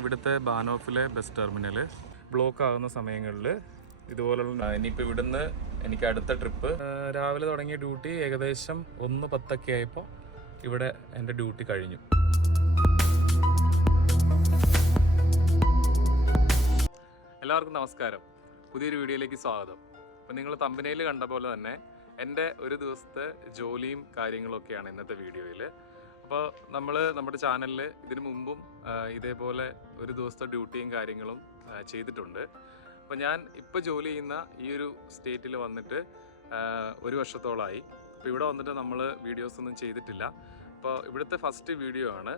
ഇവിടുത്തെ ബാനോഫിലെ bus terminal block ആകുന്ന സമയങ്ങളിൽ ഇതുപോലുള്ള ഇനിയിപ്പോൾ ഇവിടുന്ന് എനിക്ക് അടുത്ത ട്രിപ്പ് രാവിലെ തുടങ്ങിയ ഡ്യൂട്ടി ഏകദേശം 1:10 ആയപ്പോൾ ഇവിടെ എൻ്റെ ഡ്യൂട്ടി കഴിഞ്ഞു. എല്ലാവർക്കും നമസ്കാരം, പുതിയൊരു വീഡിയോയിലേക്ക് സ്വാഗതം. അപ്പോൾ നിങ്ങൾ തമ്പനയിൽ കണ്ട പോലെ തന്നെ എൻ്റെ ഒരു ദിവസത്തെ ജോലിയും കാര്യങ്ങളൊക്കെയാണ് ഇന്നത്തെ വീഡിയോയിൽ. അപ്പോൾ നമ്മുടെ ചാനലിൽ ഇതിനു മുമ്പും ഇതേപോലെ ഒരു ദിവസത്തെ ഡ്യൂട്ടിയും കാര്യങ്ങളും ചെയ്തിട്ടുണ്ട്. അപ്പോൾ ഞാൻ ഇപ്പോൾ ജോലി ചെയ്യുന്ന ഈ ഒരു സ്റ്റേറ്റിൽ വന്നിട്ട് 1 വർഷത്തോളമായി. അപ്പോൾ ഇവിടെ വന്നിട്ട് നമ്മൾ വീഡിയോസൊന്നും ചെയ്തിട്ടില്ല. അപ്പോൾ ഇവിടുത്തെ ഫസ്റ്റ് വീഡിയോ ആണ്.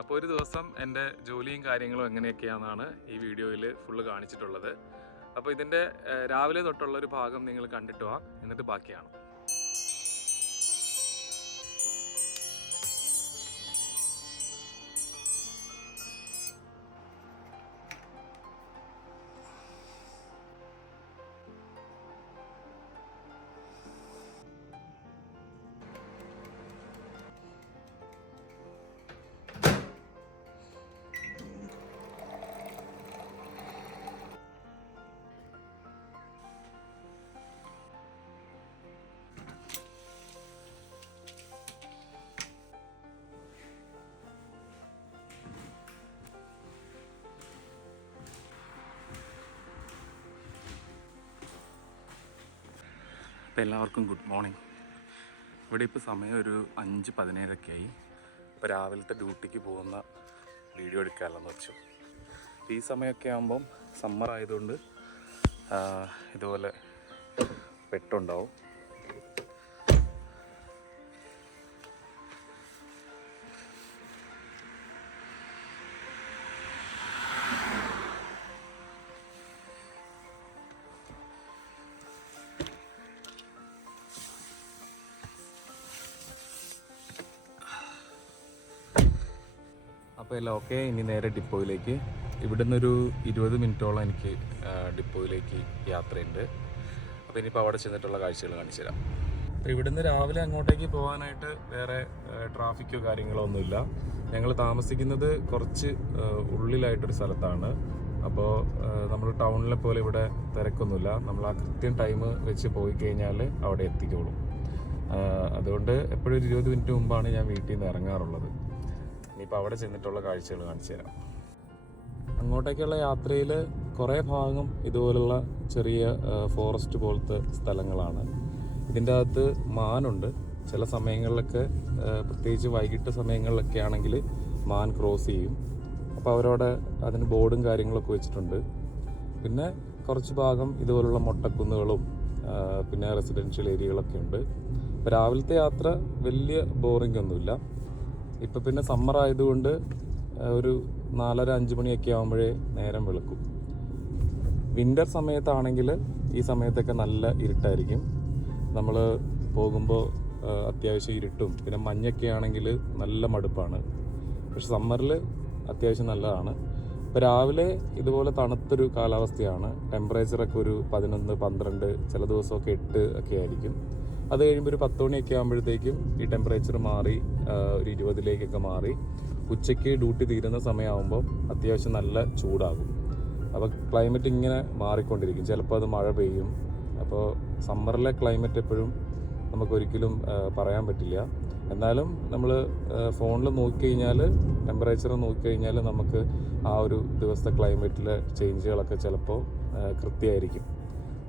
അപ്പോൾ ഒരു ദിവസം എൻ്റെ ജോലിയും കാര്യങ്ങളും എങ്ങനെയൊക്കെയാണെന്നാണ് ഈ വീഡിയോയിൽ ഫുള്ള് കാണിച്ചിട്ടുള്ളത്. അപ്പോൾ ഇതിൻ്റെ രാവിലെ തൊട്ടുള്ളൊരു ഭാഗം നിങ്ങൾ കണ്ടിട്ട് വാ, എന്നിട്ട് ബാക്കിയാണ്. അപ്പോൾ എല്ലാവർക്കും ഗുഡ് മോർണിംഗ്. ഇവിടെ ഇപ്പോൾ സമയം ഒരു 5:17 ആയി. ഇപ്പോൾ രാവിലത്തെ ഡ്യൂട്ടിക്ക് പോകുന്ന വീഡിയോ എടുക്കാമല്ലെന്ന് വെച്ചു. ഈ സമയമൊക്കെ ആകുമ്പം സമ്മർ ആയതുകൊണ്ട് ഇതുപോലെ പെട്ടുണ്ടാവും. അപ്പോൾ എല്ലാം ഓക്കെ. ഇനി നേരെ ഡിപ്പോയിലേക്ക്. ഇവിടുന്ന് ഒരു 20 മിനിറ്റോളം എനിക്ക് ഡിപ്പോയിലേക്ക് യാത്രയുണ്ട്. അപ്പോൾ ഇനിയിപ്പോൾ അവിടെ ചെന്നിട്ടുള്ള കാഴ്ചകൾ കാണിച്ചു തരാം. അപ്പോൾ ഇവിടുന്ന് രാവിലെ അങ്ങോട്ടേക്ക് പോകാനായിട്ട് വേറെ ട്രാഫിക്കോ കാര്യങ്ങളോ ഒന്നുമില്ല. ഞങ്ങൾ താമസിക്കുന്നത് കുറച്ച് ഉള്ളിലായിട്ടൊരു സ്ഥലത്താണ്. അപ്പോൾ നമ്മൾ ടൗണിലെ പോലെ ഇവിടെ തിരക്കൊന്നുമില്ല. നമ്മൾ ആ കൃത്യം ടൈം വെച്ച് പോയി കഴിഞ്ഞാൽ അവിടെ എത്തിക്കോളും. അതുകൊണ്ട് എപ്പോഴും ഒരു 20 മിനിറ്റ് മുമ്പാണ് ഞാൻ വീട്ടിൽ നിന്ന് ഇറങ്ങാറുള്ളത്. ഇനിയിപ്പോൾ അവിടെ ചെന്നിട്ടുള്ള കാഴ്ചകൾ കാണിച്ചു തരാം. അങ്ങോട്ടേക്കുള്ള യാത്രയിൽ കുറേ ഭാഗം ഇതുപോലുള്ള ചെറിയ ഫോറസ്റ്റ് പോലത്തെ സ്ഥലങ്ങളാണ്. ഇതിൻ്റെ അകത്ത് മാനുണ്ട്. ചില സമയങ്ങളിലൊക്കെ പ്രത്യേകിച്ച് വൈകിട്ട് സമയങ്ങളിലൊക്കെ ആണെങ്കിൽ മാൻ ക്രോസ് ചെയ്യും. അപ്പോൾ അവരവിടെ അതിന് ബോർഡും കാര്യങ്ങളൊക്കെ വെച്ചിട്ടുണ്ട്. പിന്നെ കുറച്ച് ഭാഗം ഇതുപോലുള്ള മൊട്ടക്കുന്നുകളും പിന്നെ റെസിഡൻഷ്യൽ ഏരിയകളൊക്കെ ഉണ്ട്. അപ്പോൾ രാവിലത്തെ യാത്ര വലിയ ബോറിംഗ് ഒന്നുമില്ല. ഇപ്പം പിന്നെ സമ്മർ ആയതുകൊണ്ട് ഒരു 4:30-5 മണിയൊക്കെ ആകുമ്പോഴേ നേരം വെളുക്കും. വിൻ്റർ സമയത്താണെങ്കിൽ ഈ സമയത്തൊക്കെ നല്ല ഇരുട്ടായിരിക്കും. നമ്മൾ പോകുമ്പോൾ അത്യാവശ്യം ഇരുട്ടും പിന്നെ മഞ്ഞൊക്കെ ആണെങ്കിൽ നല്ല മടുപ്പാണ്. പക്ഷെ സമ്മറിൽ അത്യാവശ്യം നല്ലതാണ്. ഇപ്പോൾ രാവിലെ ഇതുപോലെ തണുത്തൊരു കാലാവസ്ഥയാണ്. ടെമ്പറേച്ചറൊക്കെ ഒരു 11-12, ചില ദിവസമൊക്കെ 8 ഒക്കെ ആയിരിക്കും. അത് കഴിയുമ്പോൾ ഒരു 10 മണിയൊക്കെ ആകുമ്പോഴത്തേക്കും ഈ ടെമ്പറേച്ചർ മാറി ഒരു 20-ലേക്കൊക്കെ മാറി ഉച്ചയ്ക്ക് ഡ്യൂട്ടി തീരുന്ന സമയമാകുമ്പോൾ അത്യാവശ്യം നല്ല ചൂടാകും. അപ്പോൾ ക്ലൈമറ്റ് ഇങ്ങനെ മാറിക്കൊണ്ടിരിക്കും. ചിലപ്പോൾ അത് മഴ പെയ്യും. അപ്പോൾ സമ്മറിലെ ക്ലൈമറ്റ് എപ്പോഴും നമുക്കൊരിക്കലും പറയാൻ പറ്റില്ല. എന്നാലും നമ്മൾ ഫോണിൽ നോക്കിക്കഴിഞ്ഞാൽ ടെമ്പറേച്ചർ നോക്കിക്കഴിഞ്ഞാൽ നമുക്ക് ആ ഒരു ദിവസത്തെ ക്ലൈമറ്റിലെ ചേഞ്ചുകളൊക്കെ ചിലപ്പോൾ കൃത്യമായിരിക്കും.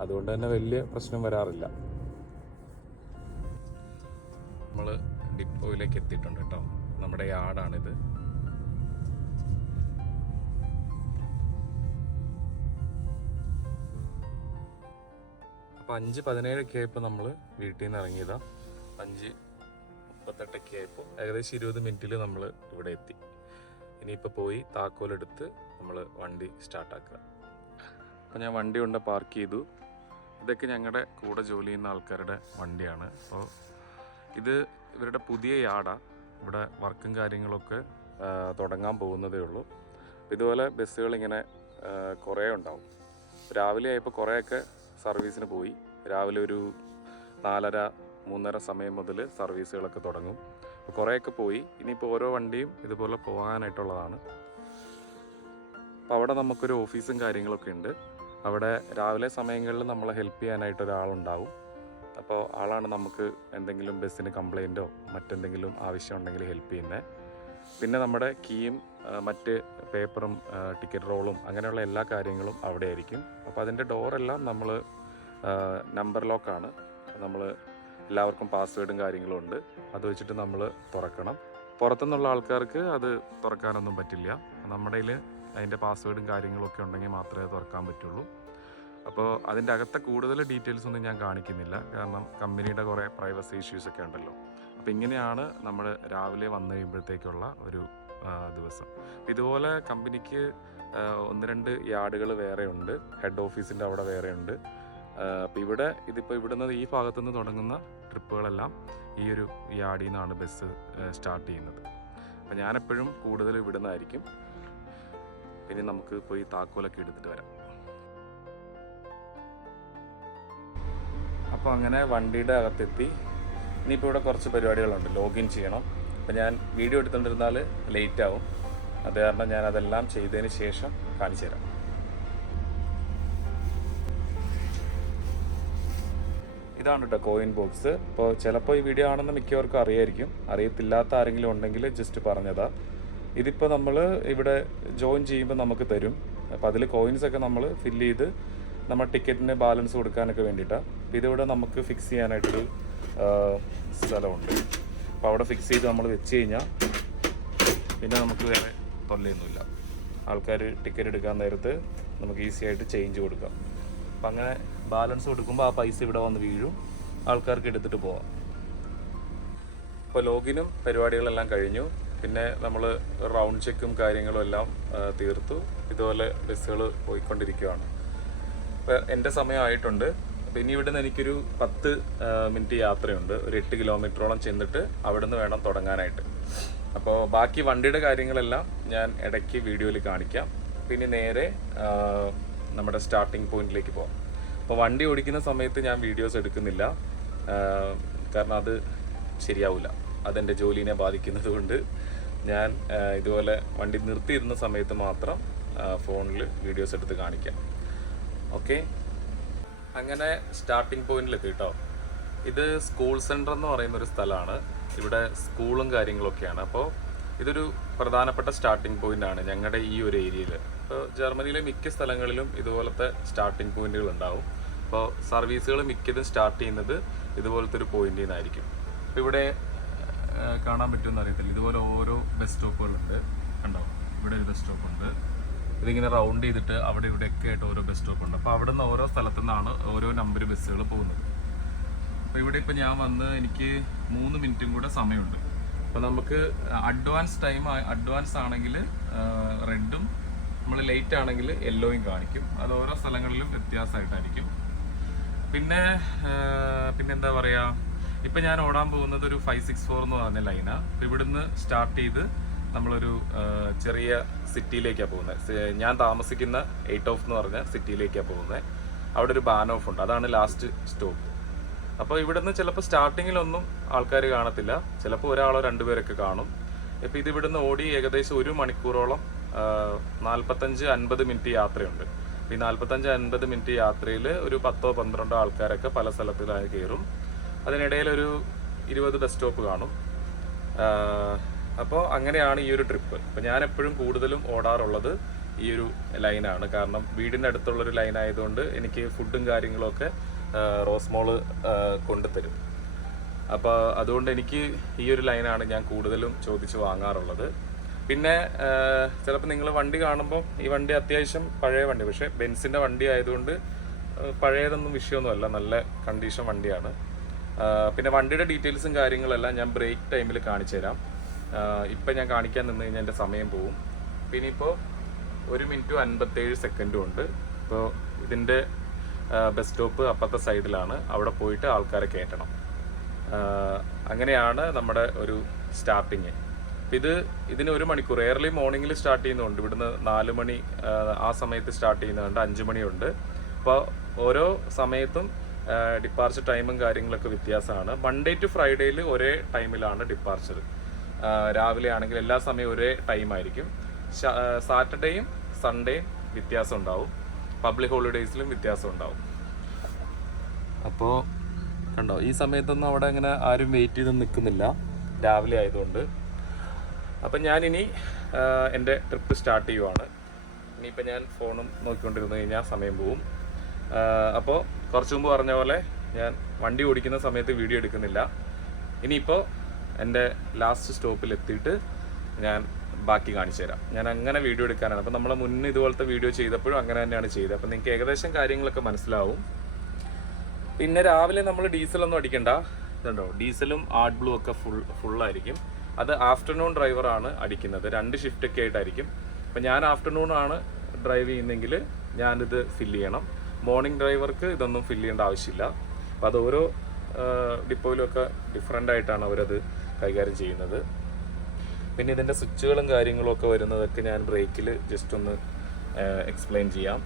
അതുകൊണ്ട് തന്നെ വലിയ പ്രശ്നം വരാറില്ല. നമ്മൾ ഡിപ്പോയിലേക്ക് എത്തിയിട്ടുണ്ട് കേട്ടോ. നമ്മുടെ യാർഡാണിത്. അപ്പോൾ 5:17 ആയപ്പോൾ നമ്മൾ വീട്ടിൽ നിന്ന് ഇറങ്ങിയതാണ്. 5:38 ആയപ്പോൾ ഏകദേശം 20 മിനിറ്റിൽ നമ്മൾ ഇവിടെ എത്തി. ഇനിയിപ്പോൾ പോയി താക്കോലെടുത്ത് നമ്മൾ വണ്ടി സ്റ്റാർട്ടാക്കുക. അപ്പോൾ ഞാൻ വണ്ടി കൊണ്ട് പാർക്ക് ചെയ്തു. ഇതൊക്കെ ഞങ്ങളുടെ കൂടെ ജോലി ചെയ്യുന്ന ആൾക്കാരുടെ വണ്ടിയാണ്. അപ്പോൾ ഇത് ഇവരുടെ പുതിയ യാർഡാണ്. ഇവിടെ വർക്കും കാര്യങ്ങളൊക്കെ തുടങ്ങാൻ പോകുന്നതേ ഉള്ളൂ. ഇതുപോലെ ബസ്സുകൾ ഇങ്ങനെ കുറേ ഉണ്ടാവും. രാവിലെ ആയപ്പോൾ കുറേയൊക്കെ സർവീസിന് പോയി. രാവിലെ ഒരു 4:30-3:30 സമയം മുതൽ സർവീസുകളൊക്കെ തുടങ്ങും. അപ്പോൾ കുറേയൊക്കെ പോയി. ഇനിയിപ്പോൾ ഓരോ വണ്ടിയും ഇതുപോലെ പോകാനായിട്ടുള്ളതാണ്. അപ്പോൾ അവിടെ നമുക്കൊരു ഓഫീസും കാര്യങ്ങളൊക്കെ ഉണ്ട്. അവിടെ രാവിലെ സമയങ്ങളിൽ നമ്മളെ ഹെൽപ്പ് ചെയ്യാനായിട്ട് ഒരാളുണ്ടാവും. അപ്പോൾ ആളാണ് നമുക്ക് എന്തെങ്കിലും ബസ്സിന് കംപ്ലൈൻറ്റോ മറ്റെന്തെങ്കിലും ആവശ്യമുണ്ടെങ്കിൽ ഹെൽപ്പ് ചെയ്യുന്നത്. പിന്നെ നമ്മുടെ കീയും മറ്റ് പേപ്പറും ടിക്കറ്റ് റോളും അങ്ങനെയുള്ള എല്ലാ കാര്യങ്ങളും അവിടെ ആയിരിക്കും. അപ്പോൾ അതിൻ്റെ ഡോറെല്ലാം നമ്മൾ നമ്പർ ലോക്കാണ്. നമ്മൾ എല്ലാവർക്കും പാസ്വേഡും കാര്യങ്ങളും ഉണ്ട്. അത് വെച്ചിട്ട് നമ്മൾ തുറക്കണം. പുറത്തുനിന്നുള്ള ആൾക്കാർക്ക് അത് തുറക്കാനൊന്നും പറ്റില്ല. നമ്മുടെ കയ്യിൽ അതിൻ്റെ പാസ്വേഡും കാര്യങ്ങളൊക്കെ ഉണ്ടെങ്കിൽ മാത്രമേ തുറക്കാൻ പറ്റുള്ളൂ. അപ്പോൾ അതിൻ്റെ അകത്തെ കൂടുതൽ ഡീറ്റെയിൽസ് ഒന്നും ഞാൻ കാണിക്കുന്നില്ല, കാരണം കമ്പനിയുടെ കുറേ പ്രൈവസി ഇഷ്യൂസൊക്കെ ഉണ്ടല്ലോ. അപ്പോൾ ഇങ്ങനെയാണ് നമ്മൾ രാവിലെ വന്നു കഴിയുമ്പോഴത്തേക്കുള്ള ഒരു ദിവസം. ഇതുപോലെ കമ്പനിക്ക് 1-2 യാർഡുകൾ വേറെ ഉണ്ട്. ഹെഡ് ഓഫീസിൻ്റെ അവിടെ വേറെ ഉണ്ട്. അപ്പോൾ ഇതിപ്പോൾ ഇവിടുന്ന് ഈ ഭാഗത്തുനിന്ന് തുടങ്ങുന്ന ട്രിപ്പുകളെല്ലാം ഈ ഒരു യാർഡിൽ നിന്നാണ് ബസ് സ്റ്റാർട്ട് ചെയ്യുന്നത്. അപ്പോൾ ഞാനെപ്പോഴും കൂടുതൽ ഇവിടുന്നായിരിക്കും. പിന്നെ നമുക്ക് പോയി താക്കോലൊക്കെ എടുത്തിട്ട് വരാം. അപ്പോൾ അങ്ങനെ വണ്ടിയുടെ അകത്തെത്തി. ഇനിയിപ്പോൾ ഇവിടെ കുറച്ച് പരിപാടികളുണ്ട്. ലോഗിൻ ചെയ്യണം. അപ്പോൾ ഞാൻ വീഡിയോ എടുത്തുകൊണ്ടിരുന്നാൽ ലേറ്റ് ആവും. അത് കാരണം ഞാൻ അതെല്ലാം ചെയ്തതിന് ശേഷം കാണിച്ചു തരാം. ഇതാണ് കേട്ടോ കോയിൻ ബോക്സ്. ഇപ്പോൾ ചിലപ്പോൾ ഈ വീഡിയോ ആണെന്ന് മിക്കവർക്കും അറിയായിരിക്കും. അറിയത്തില്ലാത്ത ആരെങ്കിലും ഉണ്ടെങ്കിൽ ജസ്റ്റ് പറഞ്ഞതാ. ഇതിപ്പോൾ നമ്മൾ ഇവിടെ ജോയിൻ ചെയ്യുമ്പോൾ നമുക്ക് തരും. അപ്പോൾ അതിൽ കോയിൻസൊക്കെ നമ്മൾ ഫില്ല് ചെയ്ത് നമ്മൾ ടിക്കറ്റിന് ബാലൻസ് കൊടുക്കാനൊക്കെ വേണ്ടിയിട്ടാണ്. അപ്പോൾ ഇതിവിടെ നമുക്ക് ഫിക്സ് ചെയ്യാനായിട്ടൊരു സ്ഥലമുണ്ട്. അപ്പോൾ അവിടെ ഫിക്സ് ചെയ്ത് നമ്മൾ വെച്ച് കഴിഞ്ഞാൽ പിന്നെ നമുക്ക് വേറെ തൊല്ലയൊന്നുമില്ല. ആൾക്കാർ ടിക്കറ്റ് എടുക്കാൻ നേരത്ത് നമുക്ക് ഈസി ആയിട്ട് ചേഞ്ച് കൊടുക്കാം. അപ്പം അങ്ങനെ ബാലൻസ് കൊടുക്കുമ്പോൾ ആ പൈസ ഇവിടെ വന്ന് വീഴും, ആൾക്കാർക്ക് എടുത്തിട്ട് പോവാം. അപ്പോൾ ലോഗിനും പരിപാടികളെല്ലാം കഴിഞ്ഞു. പിന്നെ നമ്മൾ റൗണ്ട് ചെക്കും കാര്യങ്ങളും എല്ലാം തീർത്തു. ഇതുപോലെ ബസ്സുകൾ പോയിക്കൊണ്ടിരിക്കുകയാണ്. ഇപ്പോൾ എൻ്റെ സമയമായിട്ടുണ്ട്. അപ്പോൾ ഇനി ഇവിടുന്ന് എനിക്കൊരു 10 മിനിറ്റ് യാത്രയുണ്ട്. ഒരു 8 കിലോമീറ്ററോളം ചെന്നിട്ട് അവിടെ നിന്ന് വേണം തുടങ്ങാനായിട്ട്. അപ്പോൾ ബാക്കി വണ്ടിയുടെ കാര്യങ്ങളെല്ലാം ഞാൻ ഇടയ്ക്ക് വീഡിയോയിൽ കാണിക്കാം. പിന്നെ നേരെ നമ്മുടെ സ്റ്റാർട്ടിംഗ് പോയിന്റിലേക്ക് പോകാം. അപ്പോൾ വണ്ടി ഓടിക്കുന്ന സമയത്ത് ഞാൻ വീഡിയോസ് എടുക്കുന്നില്ല, കാരണം അത് ശരിയാവില്ല. അതെൻ്റെ ജോലിനെ ബാധിക്കുന്നത് കൊണ്ട് ഞാൻ ഇതുപോലെ വണ്ടി നിർത്തിയിരുന്ന സമയത്ത് മാത്രം ഫോണിൽ വീഡിയോസ് എടുത്ത് കാണിക്കാം. ഓക്കെ, അങ്ങനെ സ്റ്റാർട്ടിംഗ് പോയിന്റിലെത്തി കേട്ടോ. ഇത് സ്കൂൾ സെൻറ്റർ എന്ന് പറയുന്നൊരു സ്ഥലമാണ്. ഇവിടെ സ്കൂളും കാര്യങ്ങളൊക്കെയാണ്. അപ്പോൾ ഇതൊരു പ്രധാനപ്പെട്ട സ്റ്റാർട്ടിംഗ് പോയിൻ്റാണ് ഞങ്ങളുടെ ഈ ഒരു ഏരിയയിൽ. ഇപ്പോൾ ജർമ്മനിയിലെ മിക്ക സ്ഥലങ്ങളിലും ഇതുപോലത്തെ സ്റ്റാർട്ടിംഗ് പോയിന്റുകൾ ഉണ്ടാവും. അപ്പോൾ സർവീസുകൾ മിക്കതും സ്റ്റാർട്ട് ചെയ്യുന്നത് ഇതുപോലത്തെ ഒരു പോയിന്റിൽ നിന്നായിരിക്കും. അപ്പോൾ ഇവിടെ കാണാൻ പറ്റുമെന്ന് അറിയത്തില്ല, ഇതുപോലെ ഓരോ ബസ് സ്റ്റോപ്പുകളുണ്ട്. കണ്ടോ, ഇവിടെ ഒരു ബസ് സ്റ്റോപ്പ് ഉണ്ട്. ഇതിങ്ങനെ റൗണ്ട് ചെയ്തിട്ട് അവിടെ ഇവിടെയൊക്കെ ആയിട്ട് ഓരോ ബസ് സ്റ്റോപ്പ് ഉണ്ട്. അപ്പോൾ അവിടെ നിന്ന് ഓരോ സ്ഥലത്തു നിന്നാണ് ഓരോ നമ്പർ ബസ്സുകൾ പോകുന്നത്. അപ്പോൾ ഇവിടെ ഞാൻ വന്ന് എനിക്ക് 3 മിനിറ്റും കൂടെ സമയമുണ്ട്. അപ്പോൾ നമുക്ക് അഡ്വാൻസ് ആണെങ്കിൽ റെഡും, നമ്മൾ ലേറ്റ് ആണെങ്കിൽ യെല്ലോയും കാണിക്കും. അത് ഓരോ സ്ഥലങ്ങളിലും വ്യത്യാസമായിട്ടായിരിക്കും. പിന്നെന്താ പറയുക, ഇപ്പം ഞാൻ ഓടാൻ പോകുന്നത് ഒരു 564 എന്ന് പറഞ്ഞ ലൈനാണ്. ഇവിടുന്ന് സ്റ്റാർട്ട് ചെയ്ത് നമ്മളൊരു ചെറിയ സിറ്റിയിലേക്കാണ് പോകുന്നത്. ഞാൻ താമസിക്കുന്ന 8 ഓഫ് എന്ന് പറഞ്ഞ സിറ്റിയിലേക്കാണ് പോകുന്നത്. അവിടെ ഒരു ബാൻ ഓഫ് ഉണ്ട്, അതാണ് ലാസ്റ്റ് സ്റ്റോപ്പ്. അപ്പോൾ ഇവിടുന്ന് ചിലപ്പോൾ സ്റ്റാർട്ടിങ്ങിലൊന്നും ആൾക്കാർ കാണത്തില്ല, ചിലപ്പോൾ ഒരാളോ 2 പേരൊക്കെ കാണും. ഇപ്പോൾ ഇതിവിടുന്ന് ഓടി ഏകദേശം 1 മണിക്കൂറോളം 45-50 മിനിറ്റ് യാത്രയുണ്ട്. ഈ 45-50 മിനിറ്റ് യാത്രയിൽ ഒരു 10-12 ആൾക്കാരൊക്കെ പല സ്ഥലത്തിലായി കയറും. അതിനിടയിൽ ഒരു 20 ബസ് സ്റ്റോപ്പ് കാണും. അപ്പോൾ അങ്ങനെയാണ് ഈ ഒരു ട്രിപ്പ്. അപ്പോൾ ഞാൻ എപ്പോഴും കൂടുതലും ഓടാറുള്ളത് ഈ ഒരു ലൈനാണ്. കാരണം വീടിൻ്റെ അടുത്തുള്ളൊരു ലൈൻ ആയതുകൊണ്ട് എനിക്ക് ഫുഡും കാര്യങ്ങളൊക്കെ റോസ്മോള് കൊണ്ടുതരും. അപ്പോൾ അതുകൊണ്ട് എനിക്ക് ഈ ഒരു ലൈനാണ് ഞാൻ കൂടുതലും ചോദിച്ച് വാങ്ങാറുള്ളത്. പിന്നെ ചിലപ്പോൾ നിങ്ങൾ വണ്ടി കാണുമ്പോൾ ഈ വണ്ടി അത്യാവശ്യം പഴയ വണ്ടി, പക്ഷേ ബെൻസിൻ്റെ വണ്ടി ആയതുകൊണ്ട് പഴയതൊന്നും വിഷയമൊന്നുമല്ല, നല്ല കണ്ടീഷൻ വണ്ടിയാണ്. പിന്നെ വണ്ടിയുടെ ഡീറ്റെയിൽസും കാര്യങ്ങളെല്ലാം ഞാൻ ബ്രേക്ക് ടൈമിൽ കാണിച്ചു തരാം. ഇപ്പം ഞാൻ കാണിക്കാൻ നിന്ന് കഴിഞ്ഞാൽ എൻ്റെ സമയം പോവും. പിന്നെ ഇപ്പോൾ 1 മിനിറ്റും 57 സെക്കൻഡും ഉണ്ട്. ഇപ്പോൾ ഇതിൻ്റെ ബസ് സ്റ്റോപ്പ് അപ്പുറത്തെ സൈഡിലാണ്, അവിടെ പോയിട്ട് ആൾക്കാരെ കയറ്റണം. അങ്ങനെയാണ് നമ്മുടെ ഒരു സ്റ്റാർട്ടിങ്. ഇതിന് 1 മണിക്കൂർ എയർലി മോർണിംഗിൽ സ്റ്റാർട്ട് ചെയ്യുന്നുണ്ട്. ഇവിടുന്ന് 4 മണി ആ സമയത്ത് സ്റ്റാർട്ട് ചെയ്യുന്നുണ്ട്, 5 മണിയുണ്ട്. അപ്പോൾ ഓരോ സമയത്തും ഡിപ്പാർച്ചർ ടൈമും കാര്യങ്ങളൊക്കെ വ്യത്യാസമാണ്. മൺഡേ ടു ഫ്രൈഡേയിൽ ഒരേ ടൈമിലാണ് ഡിപ്പാർച്ചർ. രാവിലെ ആണെങ്കിൽ എല്ലാ സമയവും ഒരേ ടൈമായിരിക്കും. സാറ്റർഡേയും സൺഡേ വ്യത്യാസം ഉണ്ടാവും, പബ്ലിക് ഹോളിഡേയ്സിലും വ്യത്യാസം ഉണ്ടാവും. അപ്പോൾ കണ്ടോ, ഈ സമയത്തൊന്നും അവിടെ അങ്ങനെ ആരും വെയിറ്റ് ചെയ്ത് നിൽക്കുന്നില്ല, രാവിലെ ആയതുകൊണ്ട്. അപ്പം ഞാനിനി എൻ്റെ ട്രിപ്പ് സ്റ്റാർട്ട് ചെയ്യുവാണ്. ഇനിയിപ്പോൾ ഞാൻ ഫോണും നോക്കിക്കൊണ്ടിരുന്നു കഴിഞ്ഞാൽ സമയം പോവും. അപ്പോൾ കുറച്ച് മുമ്പ് പറഞ്ഞ പോലെ ഞാൻ വണ്ടി ഓടിക്കുന്ന സമയത്ത് വീഡിയോ എടുക്കുന്നില്ല. ഇനിയിപ്പോൾ എൻ്റെ ലാസ്റ്റ് സ്റ്റോപ്പിൽ എത്തിയിട്ട് ഞാൻ ബാക്കി കാണിച്ചു തരാം. ഞാൻ അങ്ങനെ വീഡിയോ എടുക്കാനാണ്. അപ്പോൾ നമ്മൾ മുന്നേ ഇതുപോലത്തെ വീഡിയോ ചെയ്തപ്പോഴും അങ്ങനെ തന്നെയാണ് ചെയ്തത്. അപ്പോൾ നിങ്ങൾക്ക് ഏകദേശം കാര്യങ്ങളൊക്കെ മനസ്സിലാവും. പിന്നെ രാവിലെ നമ്മൾ ഡീസലൊന്നും അടിക്കണ്ട. ഇതുണ്ടോ, ഡീസലും ആർട്ട് ബ്ലൂ ഒക്കെ ഫുള്ളായിരിക്കും. അത് ആഫ്റ്റർനൂൺ ഡ്രൈവറാണ് അടിക്കുന്നത്. 2 ഷിഫ്റ്റൊക്കെ ആയിട്ടായിരിക്കും. അപ്പോൾ ഞാൻ ആഫ്റ്റർനൂൺ ആണ് ഡ്രൈവ് ചെയ്യുന്നെങ്കിൽ ഞാനിത് ഫില്ല് ചെയ്യണം. മോർണിംഗ് ഡ്രൈവർക്ക് ഇതൊന്നും ഫില്ല് ചെയ്യേണ്ട ആവശ്യമില്ല. അപ്പോൾ അത് ഓരോ ഡിപ്പോയിലുമൊക്കെ ഡിഫറെൻ്റ് ആയിട്ടാണ് അവരത് കൈകാര്യം ചെയ്യുന്നത്. പിന്നെ ഇതിൻ്റെ സ്വിച്ചുകളും കാര്യങ്ങളും ഒക്കെ വരുന്നതൊക്കെ ഞാൻ ബ്രേക്കിൽ ജസ്റ്റ് ഒന്ന് എക്സ്പ്ലെയിൻ ചെയ്യാം.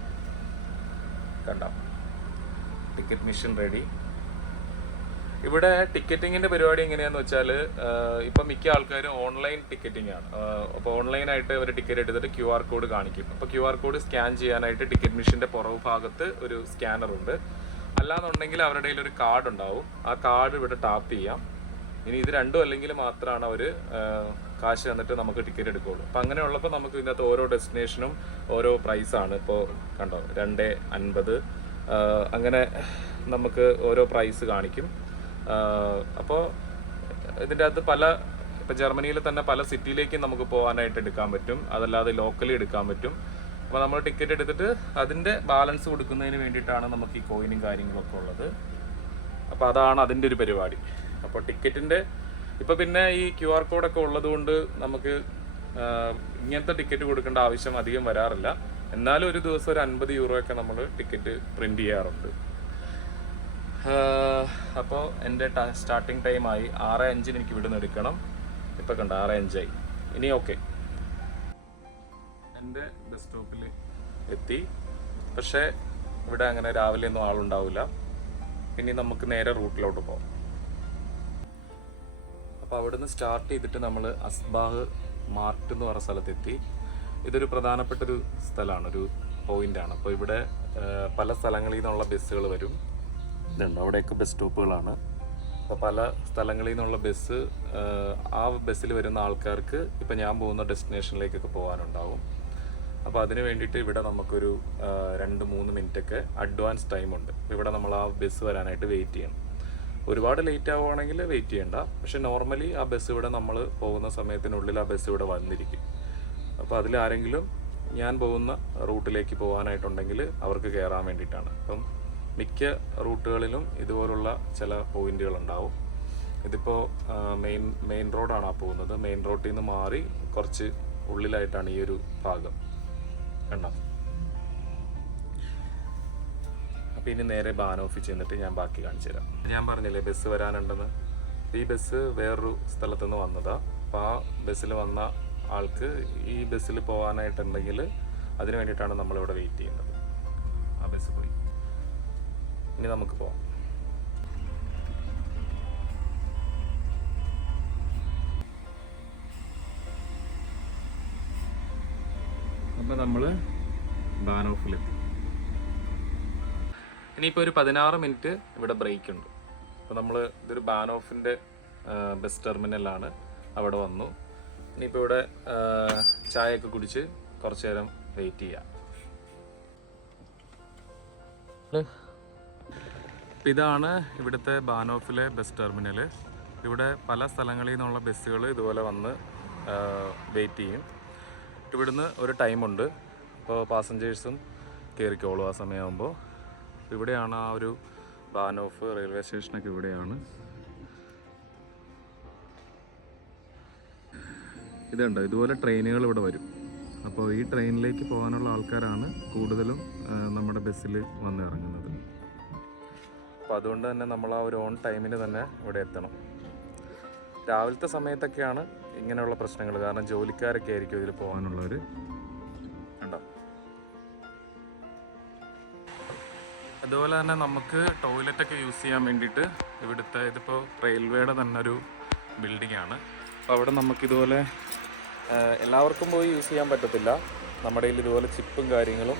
കണ്ടോ, ടിക്കറ്റ് മെഷീൻ റെഡി. ഇവിടെ ടിക്കറ്റിങ്ങിൻ്റെ പരിപാടി എങ്ങനെയാണെന്ന് വെച്ചാൽ, ഇപ്പം മിക്ക ആൾക്കാരും ഓൺലൈൻ ടിക്കറ്റിംഗ് ആണ്. അപ്പോൾ ഓൺലൈനായിട്ട് അവർ ടിക്കറ്റ് എടുത്തിട്ട് QR കോഡ് കാണിക്കും. അപ്പോൾ QR കോഡ് സ്കാൻ ചെയ്യാനായിട്ട് ടിക്കറ്റ് മെഷീൻ്റെ പുറകു ഭാഗത്ത് ഒരു സ്കാനറുണ്ട്. അല്ലാന്നുണ്ടെങ്കിൽ അവരുടെ കയ്യിൽ ഒരു കാർഡ് ഉണ്ടാവും. ആ കാർഡ് ഇവിടെ ടാപ്പ് ചെയ്യാം. ഇനി ഇത് രണ്ടും അല്ലെങ്കിൽ മാത്രമാണ് അവർ കാശ് തന്നിട്ട് നമുക്ക് ടിക്കറ്റ് എടുക്കുകയുള്ളൂ. അപ്പം അങ്ങനെയുള്ളപ്പോൾ നമുക്ക് ഇതിനകത്ത് ഓരോ ഡെസ്റ്റിനേഷനും ഓരോ പ്രൈസാണ്. ഇപ്പോൾ കണ്ടോ, 2.50 അങ്ങനെ നമുക്ക് ഓരോ പ്രൈസ് കാണിക്കും. അപ്പോൾ ഇതിൻ്റെ അകത്ത് ഇപ്പോൾ ജർമ്മനിയിൽ തന്നെ പല സിറ്റിയിലേക്കും നമുക്ക് പോകാനായിട്ട് എടുക്കാൻ പറ്റും. അതല്ലാതെ ലോക്കലി എടുക്കാൻ പറ്റും. അപ്പോൾ നമ്മൾ ടിക്കറ്റ് എടുത്തിട്ട് അതിൻ്റെ ബാലൻസ് കൊടുക്കുന്നതിന് വേണ്ടിയിട്ടാണ് നമുക്ക് ഈ കോയിനും കാര്യങ്ങളൊക്കെ ഉള്ളത്. അപ്പോൾ അതാണ് അതിൻ്റെ ഒരു പരിപാടി. അപ്പോൾ ടിക്കറ്റിൻ്റെ ഇപ്പോൾ പിന്നെ ഈ QR കോഡൊക്കെ ഉള്ളത് കൊണ്ട് നമുക്ക് ഇങ്ങനത്തെ ടിക്കറ്റ് കൊടുക്കേണ്ട ആവശ്യം അധികം വരാറില്ല. എന്നാലും ഒരു ദിവസം ഒരു 50 യൂറോയൊക്കെ നമ്മൾ ടിക്കറ്റ് പ്രിൻ്റ് ചെയ്യാറുണ്ട്. അപ്പോൾ എൻ്റെ സ്റ്റാർട്ടിങ് ടൈമായി 6:05 എനിക്ക് ഇവിടുന്ന് എടുക്കണം. ഇപ്പോൾ കണ്ട 6:05 ഇനി ഓക്കെ. എൻ്റെ ബസ് സ്റ്റോപ്പിൽ എത്തി. പക്ഷേ ഇവിടെ അങ്ങനെ രാവിലെ ഒന്നും ആളുണ്ടാവില്ല. ഇനി നമുക്ക് നേരെ റൂട്ടിലോട്ട് പോകാം. അപ്പോൾ അവിടുന്ന് സ്റ്റാർട്ട് ചെയ്തിട്ട് നമ്മൾ അസ്ബാഹ് മാർട്ട് എന്ന് പറഞ്ഞ സ്ഥലത്തെത്തി. ഇതൊരു പ്രധാനപ്പെട്ടൊരു സ്ഥലമാണ്, ഒരു പോയിൻ്റാണ്. അപ്പോൾ ഇവിടെ പല സ്ഥലങ്ങളിൽ നിന്നുള്ള ബസ്സുകൾ വരും. ഇതുണ്ട്, അവിടെയൊക്കെ ബസ് സ്റ്റോപ്പുകളാണ്. അപ്പോൾ പല സ്ഥലങ്ങളിൽ നിന്നുള്ള ബസ്, ആ ബസ്സിൽ വരുന്ന ആൾക്കാർക്ക് ഇപ്പോൾ ഞാൻ പോകുന്ന ഡെസ്റ്റിനേഷനിലേക്കൊക്കെ പോകാനുണ്ടാവും. അപ്പോൾ അതിന് വേണ്ടിയിട്ട് ഇവിടെ നമുക്കൊരു 2-3 മിനിറ്റൊക്കെ അഡ്വാൻസ് ടൈമുണ്ട്. ഇവിടെ നമ്മൾ ആ ബസ് വരാനായിട്ട് വെയിറ്റ് ചെയ്യണം. ഒരുപാട് ലേറ്റ് ആവുകയാണെങ്കിൽ വെയിറ്റ് ചെയ്യണ്ട. പക്ഷെ നോർമലി ആ ബസ് ഇവിടെ നമ്മൾ പോകുന്ന സമയത്തിനുള്ളിൽ ആ ബസ് ഇവിടെ വന്നിരിക്കും. അപ്പോൾ അതിലാരെങ്കിലും ഞാൻ പോകുന്ന റൂട്ടിലേക്ക് പോകാനായിട്ടുണ്ടെങ്കിൽ അവർക്ക് കയറാൻ വേണ്ടിയിട്ടാണ്. അപ്പം മിക്ക റൂട്ടുകളിലും ഇതുപോലുള്ള ചില പോയിന്റുകളുണ്ടാവും. ഇതിപ്പോൾ മെയിൻ റോഡാണ് ആ പോകുന്നത്. മെയിൻ റോഡിൽ നിന്ന് മാറി കുറച്ച് ഉള്ളിലായിട്ടാണ് ഈ ഒരു ഭാഗം. കണ്ടോ? അപ്പോൾ ഇനി നേരെ ബാനോഫിൽ ചെന്നിട്ട് ഞാൻ ബാക്കി കാണിച്ചു തരാം. ഞാൻ പറഞ്ഞില്ലേ ബസ് വരാനുണ്ടെന്ന്. ഈ ബസ് വേറൊരു സ്ഥലത്തുനിന്ന് വന്നതാണ്. അപ്പോൾ ആ ബസ്സിൽ വന്ന ആൾക്ക് ഈ ബസ്സിൽ പോകാനായിട്ടുണ്ടെങ്കിൽ അതിന് വേണ്ടിയിട്ടാണ് നമ്മളിവിടെ വെയിറ്റ് ചെയ്യുന്നത്. ആ ബസ് പോയി. ഇനി നമുക്ക് പോവാം. അപ്പോൾ നമ്മൾ ബാനോഫിലെത്തി. ഇനിയിപ്പോൾ ഒരു 16 മിനിറ്റ് ഇവിടെ ബ്രേക്ക് ഉണ്ട്. അപ്പോൾ നമ്മൾ ഇതൊരു ബാനോഫിൻ്റെ ബസ് ടെർമിനലാണ്. അവിടെ വന്നു. ഇനിയിപ്പോൾ ഇവിടെ ചായയൊക്കെ കുടിച്ച് കുറച്ച് നേരം വെയിറ്റ് ചെയ്യാം. ഇതാണ് ഇവിടുത്തെ ബാനോഫിലെ ബസ് ടെർമിനൽ. ഇവിടെ പല സ്ഥലങ്ങളിൽ നിന്നുള്ള ബസ്സുകൾ ഇതുപോലെ വന്ന് വെയിറ്റ് ചെയ്യും. ഇവിടുന്ന് ഒരു ടൈമുണ്ട്. അപ്പോൾ പാസഞ്ചേഴ്സും കയറിക്കോളും ആ സമയമാകുമ്പോൾ. ഇവിടെയാണ് ആ ഒരു ബാനോഫ് റെയിൽവേ സ്റ്റേഷനൊക്കെ ഇവിടെയാണ്. ഇതുണ്ട്, ഇതുപോലെ ട്രെയിനുകൾ ഇവിടെ വരും. അപ്പോൾ ഈ ട്രെയിനിലേക്ക് പോകാനുള്ള ആൾക്കാരാണ് കൂടുതലും നമ്മുടെ ബസ്സിൽ വന്ന് ഇറങ്ങുന്നത്. അപ്പോൾ അതുകൊണ്ട് തന്നെ നമ്മൾ ആ ഒരു ഓൺ ടൈമിന് തന്നെ ഇവിടെ എത്തണം. രാവിലത്തെ സമയത്തൊക്കെയാണ് ഇങ്ങനെയുള്ള പ്രശ്നങ്ങൾ. കാരണം ജോലിക്കാരൊക്കെ ആയിരിക്കും ഇതിൽ പോകാനുള്ളവർ. ഉണ്ടോ? അതുപോലെ തന്നെ നമുക്ക് ടോയ്ലറ്റൊക്കെ യൂസ് ചെയ്യാൻ വേണ്ടിയിട്ട് ഇവിടുത്തെ ഇതിപ്പോൾ റെയിൽവേയുടെ തന്നെ ഒരു ബിൽഡിംഗ് ആണ്. അപ്പോൾ അവിടെ നമുക്കിതുപോലെ എല്ലാവർക്കും പോയി യൂസ് ചെയ്യാൻ പറ്റത്തില്ല. നമ്മുടെ കയ്യിൽ ഇതുപോലെ ചിപ്പും കാര്യങ്ങളും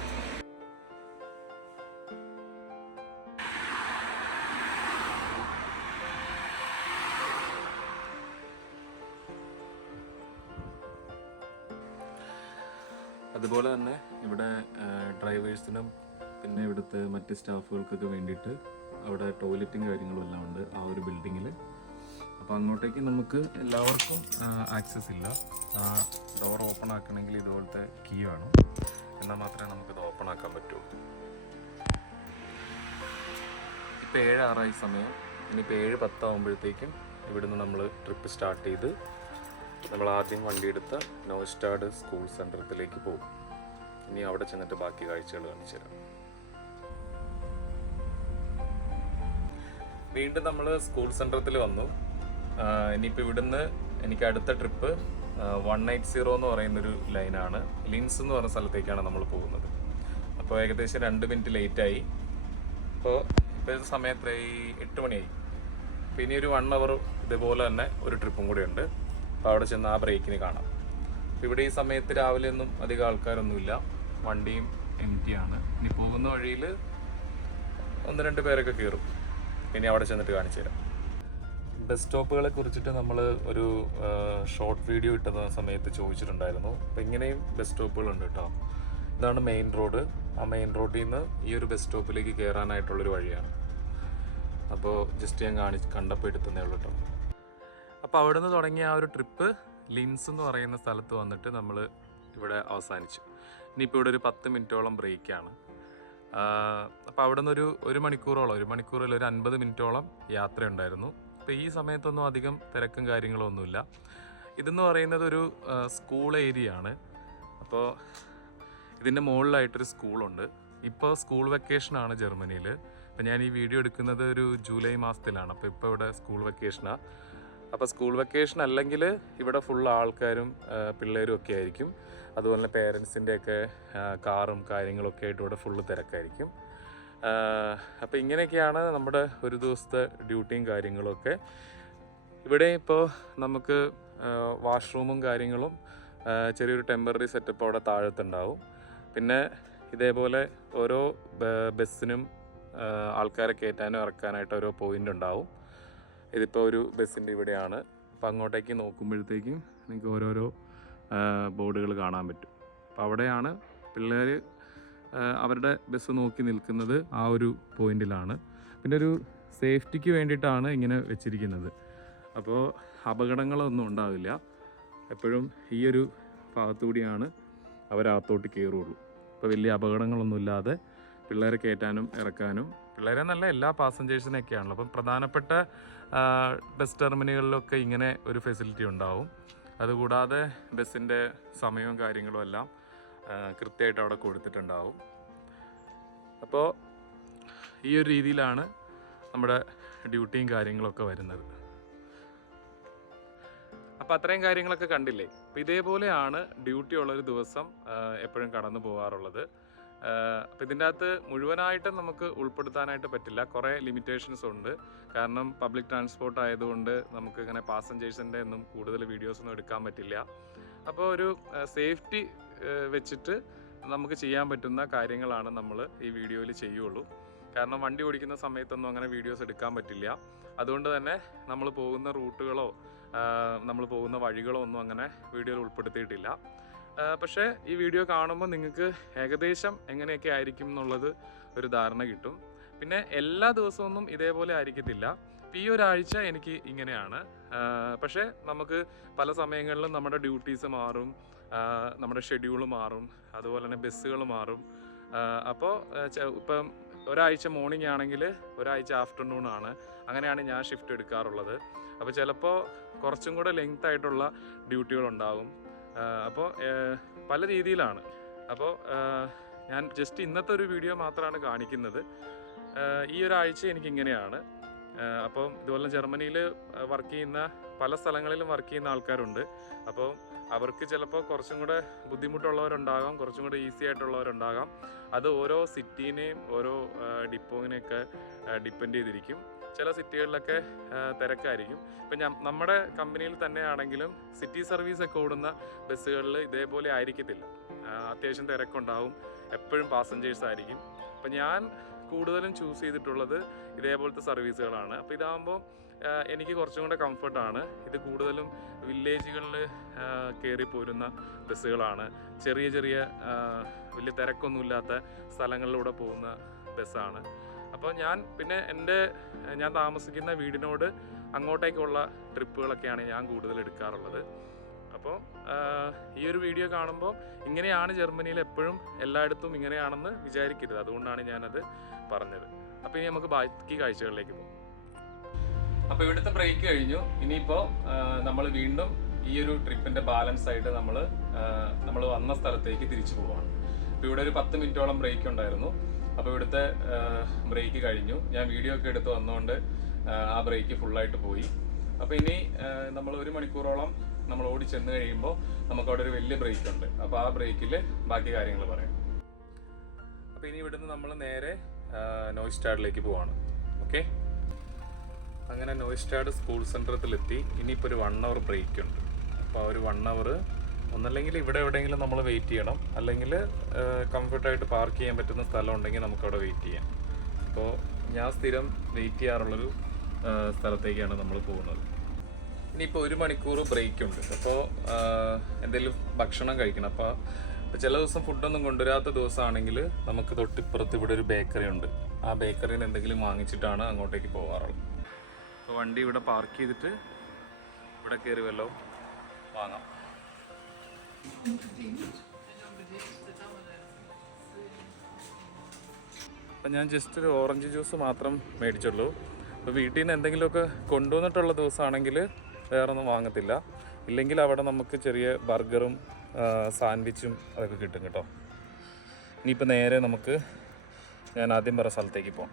അതുപോലെ തന്നെ ഇവിടെ ഡ്രൈവേഴ്സിനും പിന്നെ ഇവിടുത്തെ മറ്റ് സ്റ്റാഫുകൾക്കൊക്കെ വേണ്ടിയിട്ട് അവിടെ ടോയ്ലറ്റും കാര്യങ്ങളും എല്ലാം ഉണ്ട് ആ ഒരു ബിൽഡിങ്ങിൽ. അപ്പോൾ അങ്ങോട്ടേക്ക് നമുക്ക് എല്ലാവർക്കും ആക്സസ് ഇല്ല. ഡോർ ഓപ്പൺ ആക്കണമെങ്കിൽ ഇതുപോലത്തെ കീ വേണം, എന്നാൽ മാത്രമേ നമുക്കിത് ഓപ്പൺ ആക്കാൻ പറ്റുള്ളൂ. ഇപ്പോൾ 7:06 സമയം. ഇനിയിപ്പോൾ 7:10 ആകുമ്പോഴത്തേക്കും ഇവിടുന്ന് നമ്മൾ ട്രിപ്പ് സ്റ്റാർട്ട് ചെയ്ത് നമ്മൾ ആദ്യം വണ്ടിയെടുത്ത നോസ്റ്റാഡ് സ്കൂൾ സെൻറ്ററത്തിലേക്ക് പോകും. ഇനി അവിടെ ചെന്നിട്ട് ബാക്കി കാഴ്ചകൾ കാണിച്ചു തരാം. വീണ്ടും നമ്മൾ സ്കൂൾ സെൻറ്ററത്തിൽ വന്നു. ഇനിയിപ്പോൾ ഇവിടുന്ന് എനിക്ക് അടുത്ത ട്രിപ്പ് 180 എന്ന് പറയുന്നൊരു ലൈനാണ്. ലിൻസ് എന്ന് പറഞ്ഞ സ്ഥലത്തേക്കാണ് നമ്മൾ പോകുന്നത്. അപ്പോൾ ഏകദേശം 2 മിനിറ്റ് ലേറ്റായി. ഇപ്പോൾ സമയത്ത് 8 മണിയായി. അപ്പോൾ ഇനി ഒരു 1 അവർ ഇതേപോലെ തന്നെ ഒരു ട്രിപ്പും കൂടെ ഉണ്ട്. അപ്പോൾ അവിടെ ചെന്ന് ആ ബ്രേക്കിന് കാണാം. അപ്പോൾ ഇവിടെ ഈ സമയത്ത് രാവിലെ ഒന്നും അധികം ആൾക്കാരൊന്നുമില്ല, വണ്ടിയും എംറ്റിയാണ്. ഇനി പോകുന്ന വഴിയിൽ 1-2 പേരൊക്കെ കയറും. ഇനി അവിടെ ചെന്നിട്ട് കാണിച്ചു തരാം. ബസ് സ്റ്റോപ്പുകളെ കുറിച്ചിട്ട് നമ്മൾ ഒരു ഷോർട്ട് വീഡിയോ ഇട്ടുന്ന സമയത്ത് ചോദിച്ചിട്ടുണ്ടായിരുന്നു. അപ്പോൾ ഇങ്ങനെയും ബസ് സ്റ്റോപ്പുകളുണ്ട് കേട്ടോ. ഇതാണ് മെയിൻ റോഡ്. ആ മെയിൻ റോഡിൽ നിന്ന് ഈ ഒരു ബസ് സ്റ്റോപ്പിലേക്ക് കയറാനായിട്ടുള്ളൊരു വഴിയാണ്. അപ്പോൾ ജസ്റ്റ് ഞാൻ കണ്ടപ്പോൾ എടുത്തതേ ഉള്ളൂ കേട്ടോ. അപ്പോൾ അവിടെ നിന്ന് തുടങ്ങിയ ആ ഒരു ട്രിപ്പ് ലിൻസ് എന്ന് പറയുന്ന സ്ഥലത്ത് വന്നിട്ട് നമ്മൾ ഇവിടെ അവസാനിച്ചു. ഇനിയിപ്പോൾ ഇവിടെ ഒരു 10 മിനിറ്റോളം ബ്രേക്കാണ്. അപ്പോൾ അവിടെ നിന്ന് ഒരു മണിക്കൂറിൽ ഒരു 50 മിനിറ്റോളം യാത്രയുണ്ടായിരുന്നു. അപ്പോൾ ഈ സമയത്തൊന്നും അധികം തിരക്കും കാര്യങ്ങളും ഒന്നുമില്ല. ഇതെന്ന് പറയുന്നത് ഒരു സ്കൂൾ ഏരിയ ആണ്. അപ്പോൾ ഇതിൻ്റെ മുകളിലായിട്ടൊരു സ്കൂളുണ്ട്. ഇപ്പോൾ സ്കൂൾ വെക്കേഷനാണ് ജർമ്മനിയിൽ. അപ്പോൾ ഞാൻ ഈ വീഡിയോ എടുക്കുന്നത് ഒരു ജൂലൈ മാസത്തിലാണ്. അപ്പോൾ ഇപ്പോൾ ഇവിടെ സ്കൂൾ വെക്കേഷനാണ്. അപ്പോൾ സ്കൂൾ വെക്കേഷൻ അല്ലെങ്കിൽ ഇവിടെ ഫുൾ ആൾക്കാരും പിള്ളേരും ഒക്കെ ആയിരിക്കും. അതുപോലെ തന്നെ പേരൻസിൻ്റെയൊക്കെ കാറും കാര്യങ്ങളൊക്കെ ആയിട്ട് ഇവിടെ ഫുള്ള് തിരക്കായിരിക്കും. അപ്പോൾ ഇങ്ങനെയൊക്കെയാണ് നമ്മുടെ ഒരു ദിവസത്തെ ഡ്യൂട്ടിയും കാര്യങ്ങളൊക്കെ. ഇവിടെ ഇപ്പോൾ നമുക്ക് വാഷ്റൂമും കാര്യങ്ങളും ചെറിയൊരു ടെമ്പററി സെറ്റപ്പ് അവിടെ താഴത്തുണ്ടാവും. പിന്നെ ഇതേപോലെ ഓരോ ബസ്സിനും ആൾക്കാരെ കയറ്റാനും ഇറക്കാനായിട്ട് ഓരോ പോയിൻ്റ് ഉണ്ടാവും. ഇതിപ്പോൾ ഒരു ബസ്സിൻ്റെ ഇവിടെയാണ്. അപ്പോൾ അങ്ങോട്ടേക്ക് നോക്കുമ്പോഴത്തേക്കും നിങ്ങൾക്ക് ഓരോരോ ബോർഡുകൾ കാണാൻ പറ്റും. അപ്പോൾ അവിടെയാണ് പിള്ളേർ അവരുടെ ബസ് നോക്കി നിൽക്കുന്നത്. ആ ഒരു പോയിന്റിലാണ്. പിന്നെ ഒരു സേഫ്റ്റിക്ക് വേണ്ടിയിട്ടാണ് ഇങ്ങനെ വെച്ചിരിക്കുന്നത്. അപ്പോൾ അപകടങ്ങളൊന്നും ഉണ്ടാവില്ല. എപ്പോഴും ഈ ഒരു ഭാഗത്തുകൂടിയാണ് അവരകത്തോട്ട് കയറുള്ളൂ. അപ്പോൾ വലിയ അപകടങ്ങളൊന്നുമില്ലാതെ പിള്ളേരെ കയറ്റാനും ഇറക്കാനും, പിള്ളേരെ നല്ല എല്ലാ പാസഞ്ചേഴ്സിനെയൊക്കെയാണല്ലോ. അപ്പം പ്രധാനപ്പെട്ട ബസ് ടെർമിനലുകളിലൊക്കെ ഇങ്ങനെ ഒരു ഫെസിലിറ്റി ഉണ്ടാവും. അതുകൂടാതെ ബസ്സിൻ്റെ സമയവും കാര്യങ്ങളും എല്ലാം കൃത്യമായിട്ട് അവിടെ കൊടുത്തിട്ടുണ്ടാവും. അപ്പോൾ ഈ ഒരു രീതിയിലാണ് നമ്മുടെ ഡ്യൂട്ടിയും കാര്യങ്ങളൊക്കെ വരുന്നത്. അപ്പോൾ അത്രയും കാര്യങ്ങളൊക്കെ കണ്ടില്ലേ. അപ്പോൾ ഇതേപോലെയാണ് ഡ്യൂട്ടി ഉള്ളൊരു ദിവസം എപ്പോഴും കടന്നു പോകാറുള്ളത്. അപ്പോൾ ഇതിൻ്റെ അകത്ത് മുഴുവനായിട്ടും നമുക്ക് ഉൾപ്പെടുത്താനായിട്ട് പറ്റില്ല. കുറേ ലിമിറ്റേഷൻസ് ഉണ്ട്. കാരണം പബ്ലിക് ട്രാൻസ്പോർട്ട് ആയതുകൊണ്ട് നമുക്ക് ഇങ്ങനെ പാസഞ്ചേഴ്സിൻ്റെ ഒന്നും കൂടുതൽ വീഡിയോസൊന്നും എടുക്കാൻ പറ്റില്ല. അപ്പോൾ ഒരു സേഫ്റ്റി വെച്ചിട്ട് നമുക്ക് ചെയ്യാൻ പറ്റുന്ന കാര്യങ്ങളാണ് നമ്മൾ ഈ വീഡിയോയിൽ ചെയ്യുള്ളൂ. കാരണം വണ്ടി ഓടിക്കുന്ന സമയത്തൊന്നും അങ്ങനെ വീഡിയോസ് എടുക്കാൻ പറ്റില്ല. അതുകൊണ്ട് തന്നെ നമ്മൾ പോകുന്ന റൂട്ടുകളോ നമ്മൾ പോകുന്ന വഴികളോ ഒന്നും അങ്ങനെ വീഡിയോയിൽ ഉൾപ്പെടുത്തിയിട്ടില്ല. പക്ഷേ ഈ വീഡിയോ കാണുമ്പോൾ നിങ്ങൾക്ക് ഏകദേശം എങ്ങനെയൊക്കെ ആയിരിക്കും എന്നുള്ളത് ഒരു ധാരണ കിട്ടും. പിന്നെ എല്ലാ ദിവസമൊന്നും ഇതേപോലെ ആയിരിക്കത്തില്ല. ഈ ഒരാഴ്ച എനിക്ക് ഇങ്ങനെയാണ്. പക്ഷേ നമുക്ക് പല സമയങ്ങളിലും നമ്മുടെ ഡ്യൂട്ടീസ് മാറും, നമ്മുടെ ഷെഡ്യൂൾ മാറും, അതുപോലെ തന്നെ ബസ്സുകൾ മാറും. അപ്പോൾ ഇപ്പം ഒരാഴ്ച മോർണിംഗ് ആണെങ്കിൽ ഒരാഴ്ച ആഫ്റ്റർനൂൺ ആണ്. അങ്ങനെയാണ് ഞാൻ ഷിഫ്റ്റ് എടുക്കാറുള്ളത്. അപ്പോൾ ചിലപ്പോൾ കുറച്ചും കൂടെ ലെങ്ത് ആയിട്ടുള്ള ഡ്യൂട്ടികളുണ്ടാകും. അപ്പോൾ പല രീതിയിലാണ്. അപ്പോൾ ഞാൻ ജസ്റ്റ് ഇന്നത്തെ ഒരു വീഡിയോ മാത്രമാണ് കാണിക്കുന്നത്. ഈ ഒരാഴ്ച എനിക്കിങ്ങനെയാണ്. അപ്പം ഇതുപോലെ ജർമ്മനിയിൽ വർക്ക് ചെയ്യുന്ന പല സ്ഥലങ്ങളിലും വർക്ക് ചെയ്യുന്ന ആൾക്കാരുണ്ട്. അപ്പോൾ അവർക്ക് ചിലപ്പോൾ കുറച്ചും കൂടെ ബുദ്ധിമുട്ടുള്ളവരുണ്ടാകാം, കുറച്ചും കൂടെ ഈസി ആയിട്ടുള്ളവരുണ്ടാകാം. അത് ഓരോ സിറ്റീനെയും ഓരോ ഡിപ്പോയിനെയൊക്കെ ഡിപ്പെൻഡ് ചെയ്തിരിക്കും. ചില സിറ്റികളിലൊക്കെ തിരക്കായിരിക്കും. ഇപ്പം നമ്മുടെ കമ്പനിയിൽ തന്നെയാണെങ്കിലും സിറ്റി സർവീസൊക്കെ ഓടുന്ന ബസ്സുകളിൽ ഇതേപോലെ ആയിരിക്കത്തില്ല. അത്യാവശ്യം തിരക്കുണ്ടാവും, എപ്പോഴും പാസഞ്ചേഴ്സ് ആയിരിക്കും. അപ്പം ഞാൻ കൂടുതലും ചൂസ് ചെയ്തിട്ടുള്ളത് ഇതേപോലത്തെ സർവീസുകളാണ്. അപ്പോൾ ഇതാകുമ്പോൾ എനിക്ക് കുറച്ചും കൂടെ കംഫർട്ടാണ്. ഇത് കൂടുതലും വില്ലേജുകളിൽ കയറി പോരുന്ന ബസ്സുകളാണ്. ചെറിയ ചെറിയ വലിയ തിരക്കൊന്നുമില്ലാത്ത സ്ഥലങ്ങളിലൂടെ പോകുന്ന ബസ്സാണ്. അപ്പോൾ ഞാൻ താമസിക്കുന്ന വീടിനോട് അങ്ങോട്ടേക്കുള്ള ട്രിപ്പുകളൊക്കെയാണ് ഞാൻ കൂടുതൽ എടുക്കാറുള്ളത്. അപ്പോൾ ഈ ഒരു വീഡിയോ കാണുമ്പോൾ ഇങ്ങനെയാണ് ജർമ്മനിയിൽ എപ്പോഴും എല്ലായിടത്തും ഇങ്ങനെയാണെന്ന് വിചാരിക്കരുത്. അതുകൊണ്ടാണ് ഞാനത് പറഞ്ഞത്. അപ്പോൾ ഇനി നമുക്ക് ബാക്കി കാഴ്ചകളിലേക്ക് പോകാം. അപ്പോൾ ഇവിടുത്തെ ബ്രേക്ക് കഴിഞ്ഞു. ഇനിയിപ്പോൾ നമ്മൾ വീണ്ടും ഈ ഒരു ട്രിപ്പിൻ്റെ ബാലൻസ് ആയിട്ട് നമ്മൾ വന്ന സ്ഥലത്തേക്ക് തിരിച്ചു പോവാണ്. അപ്പോൾ ഇവിടെ ഒരു 10 മിനിറ്റോളം ബ്രേക്ക് ഉണ്ടായിരുന്നു. അപ്പോൾ ഇവിടുത്തെ ബ്രേക്ക് കഴിഞ്ഞു. ഞാൻ വീഡിയോ ഒക്കെ എടുത്ത് വന്നുകൊണ്ട് ആ ബ്രേക്ക് ഫുള്ളായിട്ട് പോയി. അപ്പോൾ ഇനി നമ്മൾ 1 മണിക്കൂറോളം നമ്മൾ ഓടി ചെന്ന് കഴിയുമ്പോൾ നമുക്കവിടെ ഒരു വലിയ ബ്രേക്ക് ഉണ്ട്. അപ്പോൾ ആ ബ്രേക്കിൽ ബാക്കി കാര്യങ്ങൾ പറയാം. അപ്പോൾ ഇനി ഇവിടുന്ന് നമ്മൾ നേരെ നോയ്സ്റ്റാഡിലേക്ക് പോവാണ്. ഓക്കെ, അങ്ങനെ നോയ്സ്റ്റാഡ് സ്കൂൾ സെൻറ്ററിലെത്തി. ഇനിയിപ്പോൾ ഒരു 1 അവർ ബ്രേക്ക് ഉണ്ട്. അപ്പോൾ ആ ഒരു 1 അവർ ഒന്നല്ലെങ്കിൽ ഇവിടെ എവിടെയെങ്കിലും നമ്മൾ വെയിറ്റ് ചെയ്യണം, അല്ലെങ്കിൽ കംഫർട്ടായിട്ട് പാർക്ക് ചെയ്യാൻ പറ്റുന്ന സ്ഥലം ഉണ്ടെങ്കിൽ നമുക്കവിടെ വെയിറ്റ് ചെയ്യാം. അപ്പോൾ ഞാൻ സ്ഥിരം വെയിറ്റ് ചെയ്യാറുള്ളൊരു സ്ഥലത്തേക്കാണ് നമ്മൾ പോകുന്നത്. ഇനിയിപ്പോൾ 1 മണിക്കൂർ ബ്രേക്ക് ഉണ്ട്. അപ്പോൾ എന്തെങ്കിലും ഭക്ഷണം കഴിക്കണം. അപ്പോൾ ചില ദിവസം ഫുഡൊന്നും കൊണ്ടുവരാത്ത ദിവസമാണെങ്കിൽ നമുക്ക് തൊട്ടിപ്പുറത്ത് ഇവിടെ ഒരു ബേക്കറി ഉണ്ട്. ആ ബേക്കറിയിൽ നിന്ന് എന്തെങ്കിലും വാങ്ങിച്ചിട്ടാണ് അങ്ങോട്ടേക്ക് പോകാറുള്ളത്. അപ്പോൾ വണ്ടി ഇവിടെ പാർക്ക് ചെയ്തിട്ട് ഇവിടെ കയറി വല്ലോ വാങ്ങാം. അപ്പം ഞാൻ ജസ്റ്റ് ഒരു ഓറഞ്ച് ജ്യൂസ് മാത്രം മേടിച്ചുള്ളൂ. അപ്പോൾ വീട്ടിൽ നിന്ന് എന്തെങ്കിലുമൊക്കെ കൊണ്ടുവന്നിട്ടുള്ള ദിവസമാണെങ്കിൽ വേറൊന്നും വാങ്ങത്തില്ല. ഇല്ലെങ്കിൽ അവിടെ നമുക്ക് ചെറിയ ബർഗറും സാൻഡ്വിച്ചും അതൊക്കെ കിട്ടും കേട്ടോ. ഇനിയിപ്പോൾ നേരെ ഞാൻ ആദ്യം പറഞ്ഞ സ്ഥലത്തേക്ക് പോകാം.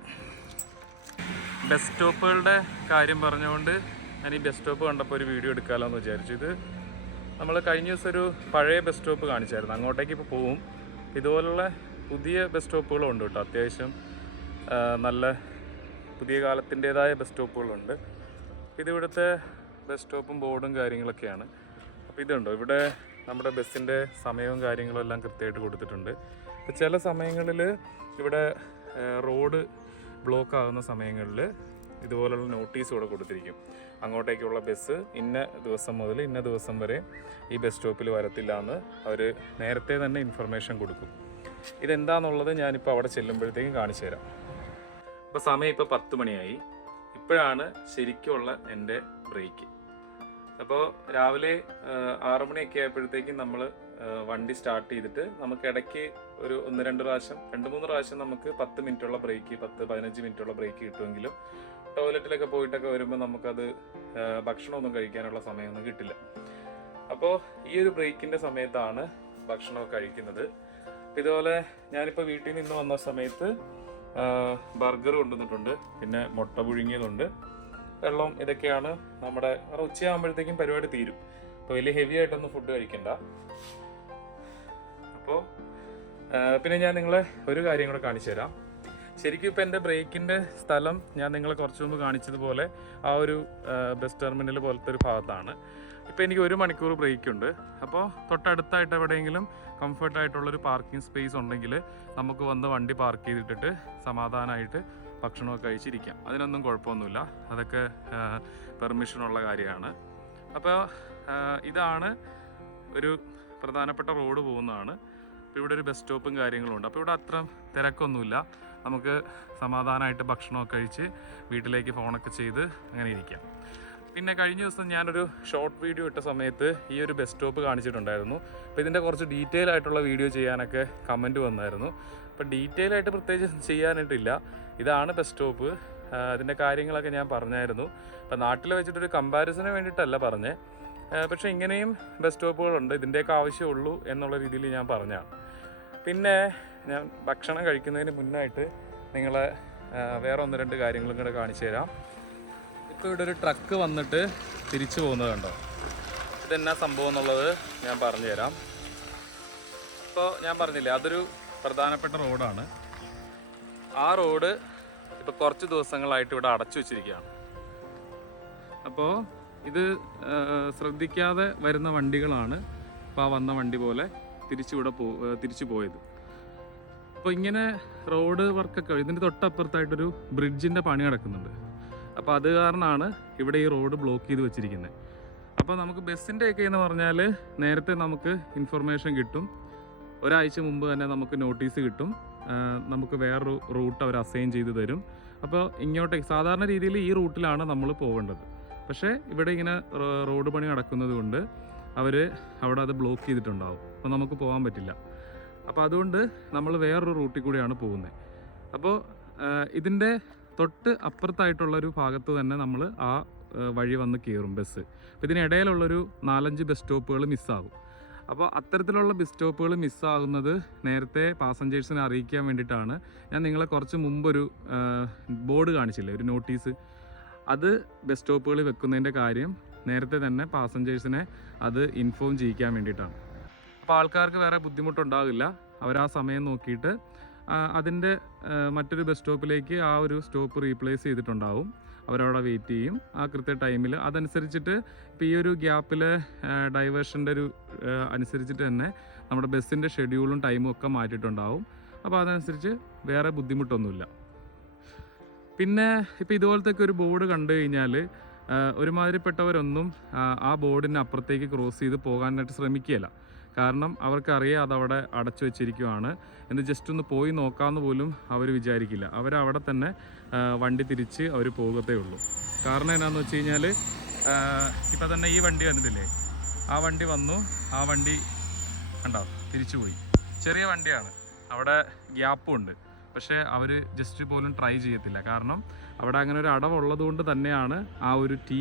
ബസ് സ്റ്റോപ്പുകളുടെ കാര്യം പറഞ്ഞുകൊണ്ട് ഞാൻ ഈ ബസ് സ്റ്റോപ്പ് കണ്ടപ്പോൾ ഒരു വീഡിയോ എടുക്കാമല്ലോ എന്ന് വിചാരിച്ചു. ഇത് നമ്മൾ കഴിഞ്ഞ ദിവസം ഒരു പഴയ ബസ് സ്റ്റോപ്പ് കാണിച്ചായിരുന്നു. അങ്ങോട്ടേക്ക് ഇപ്പോൾ പോവും. ഇതുപോലുള്ള പുതിയ ബസ് സ്റ്റോപ്പുകളും ഉണ്ട് കേട്ടോ. അത്യാവശ്യം നല്ല പുതിയ കാലത്തിൻ്റേതായ ബസ് സ്റ്റോപ്പുകളുണ്ട്. ഇതിവിടുത്തെ ബസ് സ്റ്റോപ്പും ബോർഡും കാര്യങ്ങളൊക്കെയാണ്. അപ്പോൾ ഇതുണ്ടോ, ഇവിടെ നമ്മുടെ ബസ്സിൻ്റെ സമയവും കാര്യങ്ങളും എല്ലാം കൃത്യമായിട്ട് കൊടുത്തിട്ടുണ്ട്. അപ്പോൾ ചില സമയങ്ങളിൽ ഇവിടെ റോഡ് ബ്ലോക്ക് ആകുന്ന സമയങ്ങളിൽ ഇതുപോലുള്ള നോട്ടീസ് ഇവിടെ കൊടുത്തിരിക്കും. അങ്ങോട്ടേക്കുള്ള ബസ് ഇന്ന ദിവസം മുതൽ ഇന്ന ദിവസം വരെ ഈ ബസ് സ്റ്റോപ്പിൽ വരത്തില്ല എന്ന് അവർ നേരത്തെ തന്നെ ഇൻഫർമേഷൻ കൊടുക്കും. ഇതെന്താണെന്നുള്ളത് ഞാനിപ്പോൾ അവിടെ ചെല്ലുമ്പോഴത്തേക്കും കാണിച്ചു തരാം. ഇപ്പോൾ സമയം ഇപ്പോൾ 10 മണിയായി. ഇപ്പോഴാണ് ശരിക്കുമുള്ള എൻ്റെ ബ്രേക്ക്. അപ്പോൾ രാവിലെ 6 മണിയൊക്കെ ആയപ്പോഴത്തേക്കും നമ്മൾ വണ്ടി സ്റ്റാർട്ട് ചെയ്തിട്ട് നമുക്ക് ഇടയ്ക്ക് ഒരു 1-2 പ്രാവശ്യം 2-3 പ്രാവശ്യം നമുക്ക് 10 മിനിറ്റുള്ള ബ്രേക്ക് 10-15 മിനിറ്റുള്ള ബ്രേക്ക് കിട്ടുമെങ്കിലും ടോയ്ലറ്റിലൊക്കെ പോയിട്ടൊക്കെ വരുമ്പോൾ നമുക്കത് ഭക്ഷണമൊന്നും കഴിക്കാനുള്ള സമയമൊന്നും കിട്ടില്ല. അപ്പോൾ ഈ ഒരു ബ്രേക്കിൻ്റെ സമയത്താണ് ഭക്ഷണമൊക്കെ കഴിക്കുന്നത്. അപ്പോൾ ഇതുപോലെ ഞാനിപ്പോൾ വീട്ടിൽ നിന്ന് വന്ന സമയത്ത് ബർഗർ കൊണ്ടുവന്നിട്ടുണ്ട്, പിന്നെ മുട്ട പുഴുങ്ങിയതുണ്ട്, വെള്ളം. ഇതൊക്കെയാണ് നമ്മുടെ ഉച്ചയാകുമ്പോഴത്തേക്കും പരിപാടി തീരും. അപ്പോൾ വലിയ ഹെവി ആയിട്ടൊന്നും ഫുഡ് കഴിക്കണ്ട. അപ്പോൾ പിന്നെ ഞാൻ നിങ്ങളെ ഒരു കാര്യം കൂടെ കാണിച്ചു തരാം. ശരിക്കും ഇപ്പോൾ എൻ്റെ ബ്രേക്കിൻ്റെ സ്ഥലം ഞാൻ നിങ്ങളെ കുറച്ച് മുമ്പ് കാണിച്ചതുപോലെ ആ ഒരു ബസ് ടെർമിനൽ പോലത്തെ ഒരു ഭാഗത്താണ്. ഇപ്പോൾ എനിക്ക് 1 മണിക്കൂർ ബ്രേക്ക് ഉണ്ട്. അപ്പോൾ തൊട്ടടുത്തായിട്ട് എവിടെയെങ്കിലും കംഫർട്ടായിട്ടുള്ളൊരു പാർക്കിംഗ് സ്പേസ് ഉണ്ടെങ്കിൽ നമുക്ക് വന്ന് വണ്ടി പാർക്ക് ചെയ്തിട്ടിട്ട് സമാധാനമായിട്ട് ഭക്ഷണമൊക്കെ കഴിച്ചിരിക്കാം. അതിനൊന്നും കുഴപ്പമൊന്നുമില്ല. അതൊക്കെ പെർമിഷനുള്ള കാര്യമാണ്. അപ്പോൾ ഇതാണ് ഒരു പ്രധാനപ്പെട്ട റോഡ് പോകുന്നതാണ്. അപ്പോൾ ഇവിടെ ഒരു ബസ് സ്റ്റോപ്പും കാര്യങ്ങളും ഉണ്ട്. അപ്പോൾ ഇവിടെ അത്ര തിരക്കൊന്നുമില്ല. നമുക്ക് സമാധാനമായിട്ട് ഭക്ഷണമൊക്കെ കഴിച്ച് വീട്ടിലേക്ക് ഫോണൊക്കെ ചെയ്ത് അങ്ങനെ ഇരിക്കാം. പിന്നെ കഴിഞ്ഞ ദിവസം ഞാനൊരു ഷോർട്ട് വീഡിയോ ഇട്ട സമയത്ത് ഈ ഒരു ബസ് സ്റ്റോപ്പ് കാണിച്ചിട്ടുണ്ടായിരുന്നു. അപ്പോൾ ഇതിൻ്റെ കുറച്ച് ഡീറ്റെയിൽ ആയിട്ടുള്ള വീഡിയോ ചെയ്യാനൊക്കെ കമൻറ്റ് വന്നായിരുന്നു. അപ്പോൾ ഡീറ്റെയിൽ ആയിട്ട് പ്രത്യേകിച്ച് ചെയ്യാനായിട്ടില്ല. ഇതാണ് ബസ് സ്റ്റോപ്പ്. ഇതിൻ്റെ കാര്യങ്ങളൊക്കെ ഞാൻ പറഞ്ഞായിരുന്നു. അപ്പോൾ നാട്ടിൽ വെച്ചിട്ടൊരു കമ്പാരിസന് വേണ്ടിയിട്ടല്ല പറഞ്ഞത്. പക്ഷേ ഇങ്ങനെയും ബസ് സ്റ്റോപ്പുകളുണ്ട്, ഇതിൻ്റെയൊക്കെ ആവശ്യമുള്ളൂ എന്നുള്ള രീതിയിൽ ഞാൻ പറഞ്ഞതാണ്. പിന്നെ ഞാൻ ഭക്ഷണം കഴിക്കുന്നതിന് മുന്നായിട്ട് നിങ്ങളെ വേറെ 1-2 കാര്യങ്ങളും കൂടെ കാണിച്ചു തരാം. ഇപ്പോൾ ഇവിടെ ഒരു ട്രക്ക് വന്നിട്ട് തിരിച്ചു പോകുന്നത് കണ്ടോ. ഇതെന്നാ സംഭവം എന്നുള്ളത് ഞാൻ പറഞ്ഞുതരാം. ഇപ്പോൾ ഞാൻ പറഞ്ഞില്ലേ, അതൊരു പ്രധാനപ്പെട്ട റോഡാണ്. ആ റോഡ് ഇപ്പോൾ കുറച്ച് ദിവസങ്ങളായിട്ട് ഇവിടെ അടച്ചു വെച്ചിരിക്കുകയാണ്. അപ്പോൾ ഇത് ശ്രദ്ധിക്കാതെ വരുന്ന വണ്ടികളാണ് ഇപ്പോൾ ആ വന്ന വണ്ടി പോലെ തിരിച്ചു പോയത്. അപ്പോൾ ഇങ്ങനെ റോഡ് വർക്കൊക്കെ ഇതിൻ്റെ തൊട്ടപ്പുറത്തായിട്ടൊരു ബ്രിഡ്ജിൻ്റെ പണി നടക്കുന്നുണ്ട്. അപ്പോൾ അത് കാരണമാണ് ഇവിടെ ഈ റോഡ് ബ്ലോക്ക് ചെയ്ത് വെച്ചിരിക്കുന്നത്. അപ്പോൾ നമുക്ക് ബസ്സിൻ്റെയൊക്കെ എന്ന് പറഞ്ഞാൽ നേരത്തെ നമുക്ക് ഇൻഫർമേഷൻ കിട്ടും. ഒരാഴ്ച മുമ്പ് തന്നെ നമുക്ക് നോട്ടീസ് കിട്ടും. നമുക്ക് വേറൊരു റൂട്ട് അവർ അസൈൻ ചെയ്ത് തരും. അപ്പോൾ ഇങ്ങോട്ടേക്ക് സാധാരണ രീതിയിൽ ഈ റൂട്ടിലാണ് നമ്മൾ പോകേണ്ടത്. പക്ഷേ ഇവിടെ ഇങ്ങനെ റോഡ് പണി നടക്കുന്നത് കൊണ്ട് അവർ അവിടെ അത് ബ്ലോക്ക് ചെയ്തിട്ടുണ്ടാവും. അപ്പോൾ നമുക്ക് പോകാൻ പറ്റില്ല. അപ്പോൾ അതുകൊണ്ട് നമ്മൾ വേറൊരു റൂട്ടിൽ കൂടിയാണ് പോകുന്നത്. അപ്പോൾ ഇതിൻ്റെ തൊട്ട് അപ്പുറത്തായിട്ടുള്ളൊരു ഭാഗത്ത് തന്നെ നമ്മൾ ആ വഴി വന്ന് കയറും ബസ്. അപ്പോൾ ഇതിനിടയിലുള്ളൊരു 4-5 ബസ് സ്റ്റോപ്പുകൾ മിസ്സാകും. അപ്പോൾ അത്തരത്തിലുള്ള ബസ് സ്റ്റോപ്പുകൾ മിസ്സാകുന്നത് നേരത്തെ പാസഞ്ചേഴ്സിനെ അറിയിക്കാൻ വേണ്ടിയിട്ടാണ് ഞാൻ നിങ്ങളെ കുറച്ച് മുമ്പൊരു ബോർഡ് കാണിച്ചില്ലേ, ഒരു നോട്ടീസ്. അത് ബസ് സ്റ്റോപ്പുകളിൽ വെക്കുന്നതിൻ്റെ കാര്യം നേരത്തെ തന്നെ പാസഞ്ചേഴ്സിനെ അത് ഇൻഫോം ചെയ്യിക്കാൻ വേണ്ടിയിട്ടാണ്. അപ്പോൾ ആൾക്കാർക്ക് വേറെ ബുദ്ധിമുട്ടുണ്ടാകില്ല. അവർ ആ സമയം നോക്കിയിട്ട് അതിൻ്റെ മറ്റൊരു ബസ് സ്റ്റോപ്പിലേക്ക് ആ ഒരു സ്റ്റോപ്പ് റീപ്ലേസ് ചെയ്തിട്ടുണ്ടാവും. അവരവിടെ വെയിറ്റ് ചെയ്യും ആ കൃത്യ ടൈമിൽ. അതനുസരിച്ചിട്ട് ഇപ്പോൾ ഈ ഒരു ഗ്യാപ്പിൽ ഡൈവേർഷൻ്റെ ഒരു അനുസരിച്ചിട്ട് തന്നെ നമ്മുടെ ബസ്സിൻ്റെ ഷെഡ്യൂളും ടൈമും ഒക്കെ മാറ്റിയിട്ടുണ്ടാവും. അപ്പോൾ അതനുസരിച്ച് വേറെ ബുദ്ധിമുട്ടൊന്നുമില്ല. പിന്നെ ഇപ്പോൾ ഇതുപോലത്തെ ഒരു ബോർഡ് കണ്ടു കഴിഞ്ഞാൽ ഒരുമാതിരിപ്പെട്ടവരൊന്നും ആ ബോർഡിന് അപ്പുറത്തേക്ക് ക്രോസ് ചെയ്ത് പോകാനായിട്ട് ശ്രമിക്കുകയില്ല. കാരണം അവർക്കറിയാം അതവിടെ അടച്ചു വെച്ചിരിക്കുകയാണ് എന്ന്. ജസ്റ്റ് ഒന്ന് പോയി നോക്കാമെന്ന് പോലും അവർ വിചാരിക്കില്ല. അവരവിടെ തന്നെ വണ്ടി തിരിച്ച് അവർ പോകത്തേ ഉള്ളൂ. കാരണം എന്നാന്ന് വെച്ച് കഴിഞ്ഞാൽ ഇപ്പം തന്നെ ഈ വണ്ടി വന്നിട്ടില്ലേ, ആ വണ്ടി വന്നു, ആ വണ്ടി കണ്ടോ തിരിച്ചു പോയി. ചെറിയ വണ്ടിയാണ്, അവിടെ ഗ്യാപ്പും ഉണ്ട്. പക്ഷേ അവർ ജസ്റ്റ് പോലും ട്രൈ ചെയ്യത്തില്ല. കാരണം അവിടെ അങ്ങനെ ഒരു അടവുള്ളത് കൊണ്ട് തന്നെയാണ് ആ ഒരു T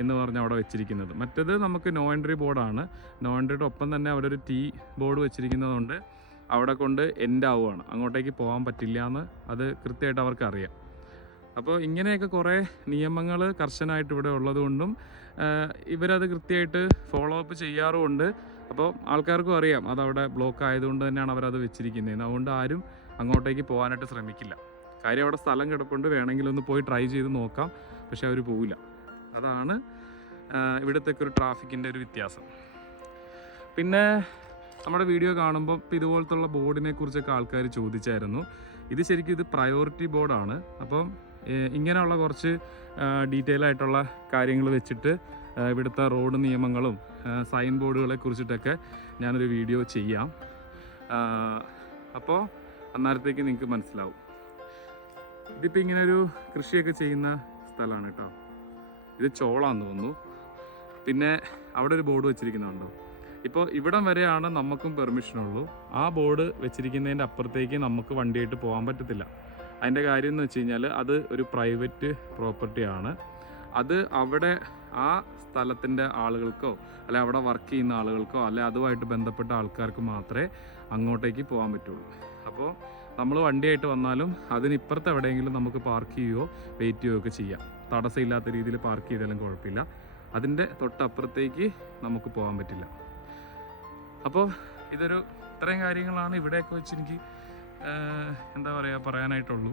എന്ന് പറഞ്ഞ് അവിടെ വെച്ചിരിക്കുന്നത്. മറ്റേത് നമുക്ക് നോ എൻട്രി ബോർഡാണ്. നോ എൻട്രിയുടെ ഒപ്പം തന്നെ അവിടെ ഒരു T ബോർഡ് വെച്ചിരിക്കുന്നതുകൊണ്ട് അവിടെ കൊണ്ട് എൻഡ് ആവുകയാണ്. അങ്ങോട്ടേക്ക് പോകാൻ പറ്റില്ല എന്ന് അത് കൃത്യമായിട്ട് അവർക്ക് അറിയാം. അപ്പോൾ ഇങ്ങനെയൊക്കെ കുറേ നിയമങ്ങൾ കർശനമായിട്ട് ഇവിടെ ഉള്ളതുകൊണ്ടും ഇവരത് കൃത്യമായിട്ട് ഫോളോ അപ്പ് ചെയ്യാറുമുണ്ട്. അപ്പോൾ ആൾക്കാർക്കും അറിയാം അതവിടെ ബ്ലോക്ക് ആയതുകൊണ്ട് തന്നെയാണ് അവരത് വെച്ചിരിക്കുന്നത്. അതുകൊണ്ട് ആരും അങ്ങോട്ടേക്ക് പോകാനായിട്ട് ശ്രമിക്കില്ല. കാര്യം അവിടെ സ്ഥലം കിടപ്പുണ്ട്, വേണമെങ്കിൽ ഒന്ന് പോയി ട്രൈ ചെയ്ത് നോക്കാം. പക്ഷെ അവർ പോവില്ല. അതാണ് ഇവിടുത്തെ ഒരു ട്രാഫിക്കിൻ്റെ ഒരു വ്യത്യാസം. പിന്നെ നമ്മുടെ വീഡിയോ കാണുമ്പോൾ ഇപ്പോൾ ഇതുപോലത്തുള്ള ബോർഡിനെ കുറിച്ചൊക്കെ ആൾക്കാർ ചോദിച്ചായിരുന്നു. ഇത് ശരിക്കും ഇത് പ്രയോറിറ്റി ബോർഡാണ്. അപ്പം ഇങ്ങനെയുള്ള കുറച്ച് ഡീറ്റെയിൽ ആയിട്ടുള്ള കാര്യങ്ങൾ വെച്ചിട്ട് ഇവിടുത്തെ റോഡ് നിയമങ്ങളും സൈൻ ബോർഡുകളെ കുറിച്ചിട്ടൊക്കെ ഞാനൊരു വീഡിയോ ചെയ്യാം. അപ്പോൾ അന്നേരത്തേക്ക് നിങ്ങൾക്ക് മനസ്സിലാവും. ഇതിപ്പോൾ ഇങ്ങനൊരു കൃഷിയൊക്കെ ചെയ്യുന്ന സ്ഥലമാണ് കേട്ടോ. ഇത് ചോളാന്ന് തോന്നുന്നു. പിന്നെ അവിടെ ഒരു ബോർഡ് വെച്ചിരിക്കുന്നുണ്ടോ. ഇപ്പോൾ ഇവിടം വരെയാണ് നമുക്കും പെർമിഷനുള്ളൂ. ആ ബോർഡ് വെച്ചിരിക്കുന്നതിൻ്റെ അപ്പുറത്തേക്ക് നമുക്ക് വണ്ടിയായിട്ട് പോകാൻ പറ്റത്തില്ല. അതിൻ്റെ കാര്യം എന്ന് വെച്ച് കഴിഞ്ഞാൽ അത് ഒരു പ്രൈവറ്റ് പ്രോപ്പർട്ടിയാണ്. അത് അവിടെ ആ സ്ഥലത്തിൻ്റെ ആളുകൾക്കോ അല്ലെ അവിടെ വർക്ക് ചെയ്യുന്ന ആളുകൾക്കോ അല്ലെ അതുമായിട്ട് ബന്ധപ്പെട്ട ആൾക്കാർക്ക് മാത്രമേ അങ്ങോട്ടേക്ക് പോകാൻ പറ്റുള്ളൂ. അപ്പോൾ നമ്മൾ വണ്ടിയായിട്ട് വന്നാലും അതിനിപ്പുറത്ത് എവിടെയെങ്കിലും നമുക്ക് പാർക്ക് ചെയ്യുകയോ വെയിറ്റ് ചെയ്യുകയോ ഒക്കെ ചെയ്യാം. തടസ്സമില്ലാത്ത രീതിയിൽ പാർക്ക് ചെയ്താലും കുഴപ്പമില്ല. അതിൻ്റെ തൊട്ടപ്പുറത്തേക്ക് നമുക്ക് പോകാൻ പറ്റില്ല. അപ്പോൾ ഇത്രയും കാര്യങ്ങളാണ് ഇവിടെയൊക്കെ വെച്ച് എനിക്ക് എന്താ പറയുക പറയാനായിട്ടുള്ളൂ.